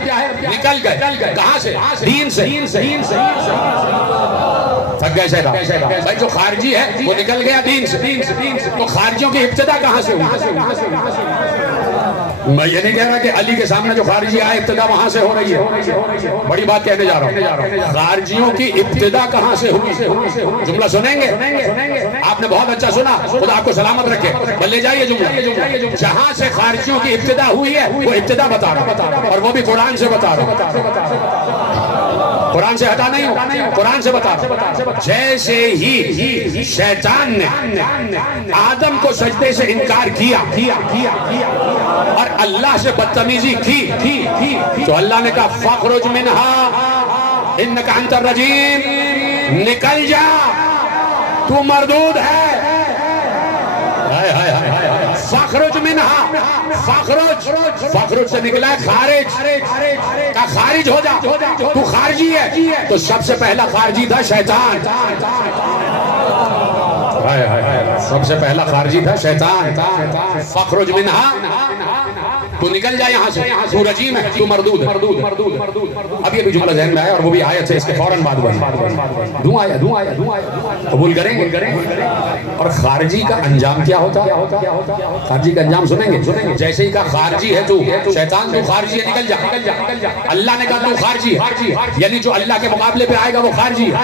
نکل گئے۔ کہاں سے؟ دین سے۔ تھک گئے شہداء بھائی، جو خارجی ہے وہ نکل گیا دین سے۔ تو خارجیوں کی ابتدا کہاں سے ہوئی؟ میں یہ نہیں کہہ رہا کہ علی کے سامنے جو خارجی آئے ابتدا وہاں سے ہو رہی ہے، بڑی بات کہنے جا رہا ہوں۔ خارجیوں کی ابتدا کہاں سے ہوئی؟ جملہ سنیں گے؟ آپ نے بہت اچھا سنا، خدا آپ کو سلامت رکھے۔ لے جائیے جملہ، جہاں سے خارجیوں کی ابتدا ہوئی ہے وہ ابتدا بتا رہا ہوں، اور وہ بھی قرآن سے بتا رہا ہوں۔ قرآن سے ہٹا نہیں ہو، قرآن سے بتا رہا ہوں۔ جیسے ہی شیطان نے آدم کو سجدے سے انکار کیا اور اللہ سے بدتمیزی کی تو اللہ نے کہا فَخْرُجْ مِنْهَا إِنَّكَ أَنْتَ الرَّجِيمُ، نکل جا، تو مردود ہے۔ فخرج منہا، فخرج سے نکلا ہے خارج، کا خارج ہو جا، تو خارجی ہے۔ تو سب سے پہلا خارجی تھا شیطان، سب سے پہلا خارجی تھا شیطان۔ فخرج منہا، تو نکل جائے یہاں سے، تو رجیم ہے، تو مردود ہے۔ اب یہ بھی جملہ ذہن میں آیا اور وہ بھی آیت ہے اس کے فوراً بعد دوں آیا قبول کریں گے۔ اور خارجی کا انجام کیا ہوتا؟ خارجی کا انجام سنیں گے؟ جیسے ہی کہا خارجی ہے تو شیطان، تو خارجی ہے، نکل جا۔ اللہ نے کہا تو خارجی ہے، یعنی جو اللہ کے مقابلے پہ آئے گا وہ خارجی ہے۔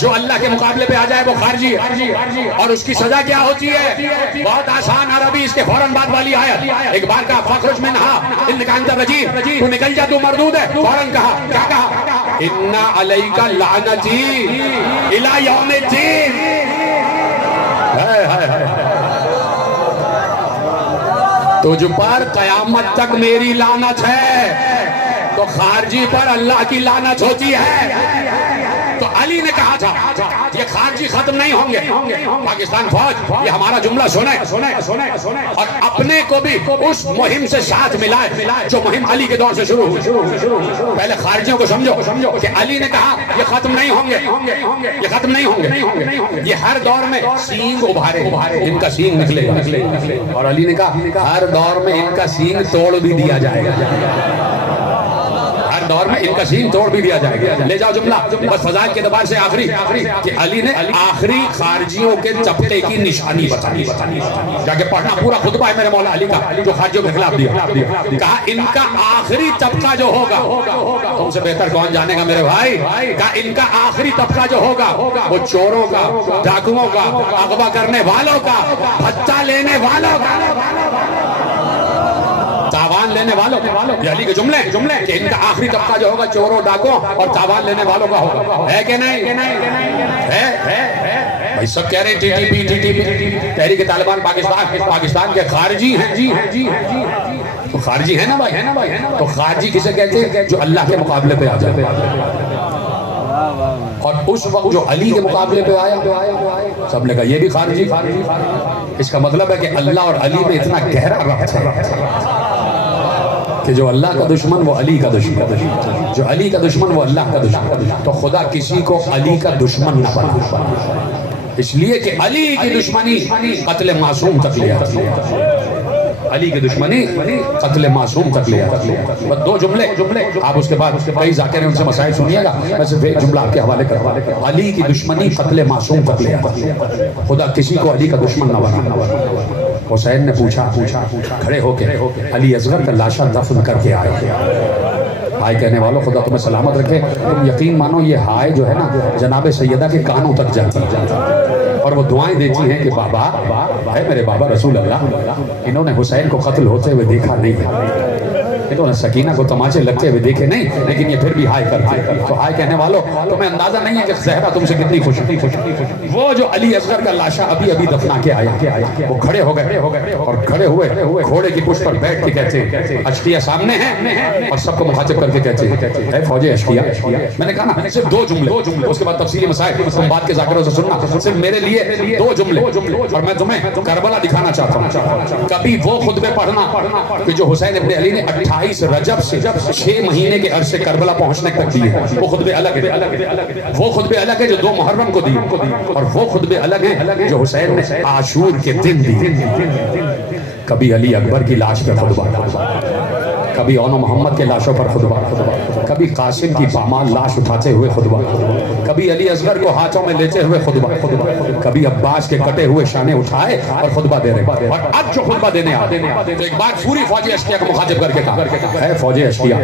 جو اللہ کے مقابلے پہ آ جائے وہ خارجی ہے، اور اس کی سزا کیا ہوتی ہے؟ بہت آسان عربی، اس کے فوراً بعد والی آیت۔ ایک بار کہا فخرج منہا انک انت الرجیم، تو نکل جا، تو مردود ہے۔ فوراً کہا، کیا کہا؟ ان علیک لعنتی الی یوم الدین۔ تجھ پر قیامت تک میری لعنت ہے تو خارجی پر اللہ کی لعنت ہوتی ہے۔ تو علی نے کہا تھا یہ خارجی ختم نہیں ہوں گے، پاکستان فوج یہ ہمارا جملہ سنے اور اپنے کو بھی اس مہم سے ساتھ ملائے جو مہم علی کے دور سے شروع ہوئی۔ پہلے خارجیوں کو سمجھو کہ علی نے کہا یہ ختم نہیں ہوں گے، یہ ختم نہیں ہوں گے، یہ ہر دور میں سینگ ابھارے، ان کا سینگ نکلے گا، اور علی نے کہا ہر دور میں ان کا سینگ توڑ بھی دیا جائے گا، دور میں ان کا سین توڑ بھی دیا جائے گا۔ لے جاؤ جملہ بس فضائل کے اعتبار سے آخری کہ علی نے آخری خارجیوں کے طبقے کی نشانی بتائی، جا کے پڑھنا پورا خطبہ ہے میرے مولا علی کا جو خارجیوں کے خلاف دیا، کہا ان کا آخری طبقہ جو ہوگا، تم سے بہتر کون جانے گا میرے بھائی، کہا ان کا آخری طبقہ جو ہوگا وہ چوروں کا، ڈاکوؤں کا، اغوا کرنے والوں کا، بھتہ لینے والوں کا، تاوان لینے والوں، یہ علی کے جملے کہ ان کا آخری طبقہ جو ہوگا چوروں ڈاکوں اور تاوان لینے والوں کا ہوگا، ہے کہ نہیں؟ ہے بھائی سب کہہ رہے ہیں ٹی ٹی پی تحریک طالبان پاکستان کے خارجی ہیں، تو خارجی ہے نا بھائی، تو خارجی کسے کہتے ہیں جو اللہ کے مقابلے پہ آ جائے، اور اس وقت جو علی کے مقابلے پہ آیا سب نے کہا یہ بھی خارجی۔ اس کا مطلب ہے کہ اللہ اور علی میں اتنا گہرا ربط ہے کہ جو اللہ کا دشمن وہ علی کا دشمن، جو علی کا دشمن وہ اللہ کا دشمن، تو خدا کسی کو علی کا دشمن نہ بنا، اس لیے کہ علی کی دشمنی قتل معصوم تک لے آتی ہے، علی کی دشمنی قتل معصوم تک لے آتی ہے۔ بس دو جملے آپ اس کے بعد کئی ذاکر ہیں ان سے مسائل سنیے گا، میں صرف ایک جملہ آپ کے حوالے کروں، علی کی دشمنی قتل معصوم تک لے آتی ہے، خدا کسی کو علی کا دشمن نہ بنا۔ حسین نے پوچھا کھڑے ہو کے علی اصغر کا لاشا دفن کر کے آئے، ہائے کہنے والوں خدا تمہیں سلامت رکھے، تم یقین مانو یہ ہائے جو ہے نا جناب سیدہ کے کانوں تک جاتی اور وہ دعائیں دیتی ہیں کہ بابا ہے میرے بابا رسول اللہ، انہوں نے حسین کو قتل ہوتے ہوئے دیکھا نہیں، انہوں نے سکینہ کو تماچے لگتے ہوئے دیکھے نہیں، لیکن یہ پھر بھی ہائے کرتے، تو ہائے کہنے والوں تمہیں اندازہ نہیں ہے کہ زہرا تم سے کتنی خوش تھی۔ وہ جو علی اصغر کا لاشا ابھی دفنا کے آیا، وہ کھڑے ہو گئے اور کھڑے ہوئے گھوڑے کی پشت پر بیٹھ کے کہتے ہیں، اشقیہ سامنے ہیں اور سب کو مخاطب کر کے کہتے ہیں اے فوج اشقیہ، میں نے کہا نا صرف دو جملے، اس کے بعد تفصیلی مسائل تم بات کے ذاکروں سے سننا، صرف میرے لیے دو جملے، اور میں تمہیں کربلا دکھانا چاہتا ہوں۔ کبھی وہ خطبے پڑھنا کہ جو حسین ابن علی نے 28 رجب سے 6 مہینے کے عرصے کربلا پہنچنے تک دیے، وہ خطبے الگ ہیں، وہ خطبے الگ ہیں جو 2 محرم کو دیے، اور وہ خطبے الگ ہیں جو حسین نے عاشور کے دن دیے۔ کبھی علی اکبر کی لاش پہ خطبہ، کبھی اون محمد کے لاشوں پر خطبہ، کبھی قاسم کی پامال لاش اٹھاتے ہوئے خطبہ، کبھی علی اصغر کو ہاتھوں میں لیتے ہوئے خطبہ، کبھی عباس کے کٹے ہوئے شانے اٹھائے اور خطبہ دے رہے، اور اب جو خطبہ دینے آتے تو ایک بار پوری فوج اشقیہ کو مخاطب کر کے کہا اے فوج اشقیہ،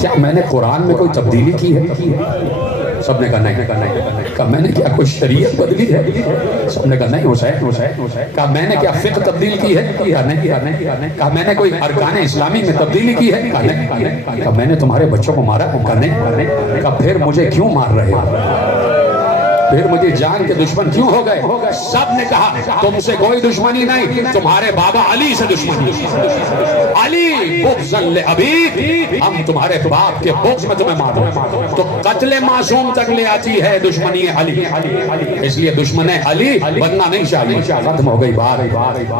کیا میں نے قرآن میں کوئی تبدیلی کی ہے؟ سب نے کہا نہیں۔ کہا میں نے کیا کوئی شریعت بدلی ہے؟ سب نے کہا نہیں حسین۔ کہا میں نے کیا فقہ تبدیل کی ہے؟ کہا نہیں۔ کہا میں نے کوئی ارکان اسلامی میں تبدیلی کی ہے؟ کہا نہیں۔ کہا میں نے تمہارے بچوں کو مارا؟ کہا نہیں۔ کہا پھر مجھے کیوں مار رہے ہو؟ پھر مجھے جان کے دشمن کیوں ہو گئے؟ سب نے کہا تم سے کوئی دشمنی نہیں، تمہارے بابا علی سے دشمنی، علی بغضاً لأبیک، ہم تمہارے باپ کے بغض میں تمہیں مار رہے ہیں، تو قتل معصوم تک لے آتی ہے دشمنی علی، اس لیے دشمن علی بننا نہیں چاہیے۔ ختم ہو گئی بات،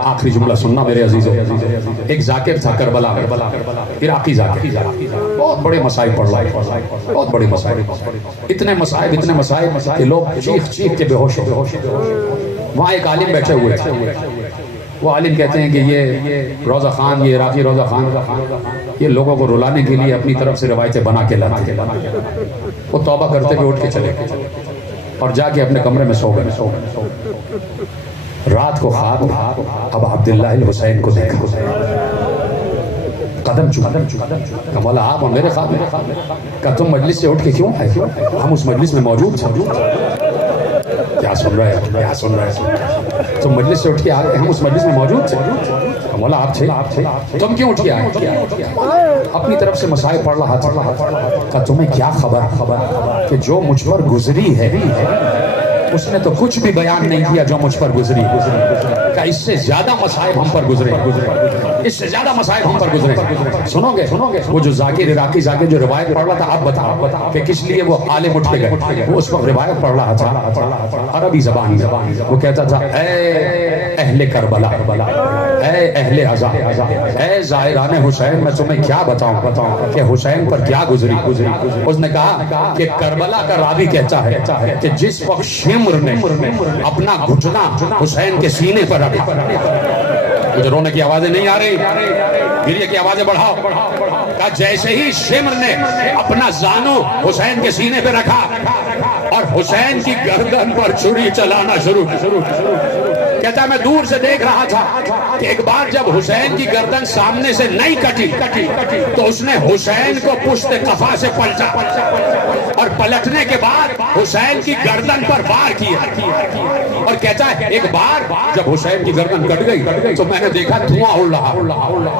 آخری جملہ سننا میرے عزیزوں، ایک ذاکر تھا کربلا میں، عراقی ذاکر، بہت بڑے مسائل پڑھ رہا ہے، بہت بڑے مسائل، اتنے مسائل کہ لوگ چیخ کے بے ہوش ہو۔ وہاں ایک عالم بیٹھے ہوئے تھے، وہ عالم کہتے ہیں کہ یہ روزہ خان، یہ عراقی روزہ خان، یہ لوگوں کو رلانے کے لیے اپنی طرف سے روایتیں بنا کے لاتے ہیں۔ وہ توبہ کرتے ہوئے اٹھ کے چلے اور جا کے اپنے کمرے میں سو گئے۔ رات کو خواب ابا عبداللہ الحسین کو دیکھا، قدم چکا، مولا آپ میرے خواب میں، کہا تم مجلس سے اٹھ کے کیوں آئے؟ ہم اس مجلس میں موجود تھے۔ کیا سن رہے ہیں؟ کیا سن رہے ہیں؟ تم مجلس سے اٹھ کے آئے، ہم اس مجلس میں موجود تھے۔ مولا آپ تھے، تم کیوں اٹھ کے آئے؟ اپنی طرف سے مسائل پڑھ رہا تھا۔ کہا تمہیں کیا خبر کہ جو مجھ پر گزری ہے اس نے تو کچھ بھی بیان نہیں کیا جو مجھ پر گزری۔ کہ اس سے زیادہ مصائب ہم پر گزرے، اس سے زیادہ مصائب ہم پر گزرے. سنو گے وہ جو ذاکر عراقی ذاکر جو روایت پڑھ رہا تھا، اب بتا کہ کس لیے وہ عالم اٹھ کے گئے. وہ اس وقت روایت پڑھ رہا تھا عربی زبان میں. وہ کہتا تھا اے اہل کربلا، اے اہل عزا، اے زائران حسین، میں تمہیں کیا بتاؤں کہ حسین پر کیا گزری. اس نے کہا کہ کربلا کا راوی کہتا ہے کہ جس وقت شمر نے اپنا گھٹنا حسین کے سینے پر رکھا. مجھے رونے کی آوازیں نہیں آ رہی، گریے کی آوازیں بڑھاؤ. کہا جیسے ہی شمر نے اپنا زانو حسین کے سینے پہ رکھا اور حسین کی گردن پر چھری چلانا شروع. کہتا ہے میں دور سے دیکھ رہا تھا کہ ایک بار جب حسین کی گردن سامنے سے نہیں کٹی تو اس نے حسین کو پشت قفا سے پلٹا اور پلٹنے کے بعد حسین کی گردن پر وار کیا. اور کہتا ہے ایک بار جب حسین کی گردن کٹ گئی تو میں نے دیکھا دھواں اڑ رہا،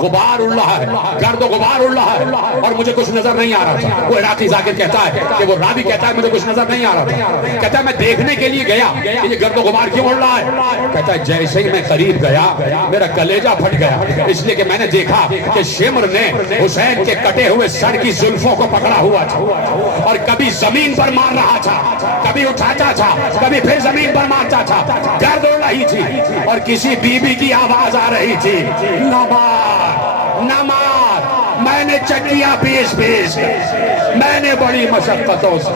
غبار اڑ رہا ہے، گرد و غبار اڑ رہا ہے اور مجھے کچھ نظر نہیں آ رہا تھا. وہ عراقی ذاکر کہتا ہے کہ وہ راوی کہتا ہے مجھے کچھ نظر نہیں آ رہا تھا. کہتا ہے میں دیکھنے کے لیے گیا کہ یہ گرد و غبار کیوں اڑ رہا ہے. کہتا ہے جیسے ہی میں قریب گیا میرا کلیجہ پھٹ گیا، اس لیے کہ میں نے دیکھا کہ شمر نے حسین کے کٹے ہوئے سر کی زلفوں کو پکڑا ہوا تھا اور کبھی زمین پر مار رہا تھا، کبھی اٹھاتا تھا، کبھی پھر زمین پر مارتا تھا. گرد اڑ رہی تھی اور کسی بی بی کی آواز آ رہی تھی نہ مار نہ مار. میں نے چکیاں پیس میں نے بڑی مشقتوں سے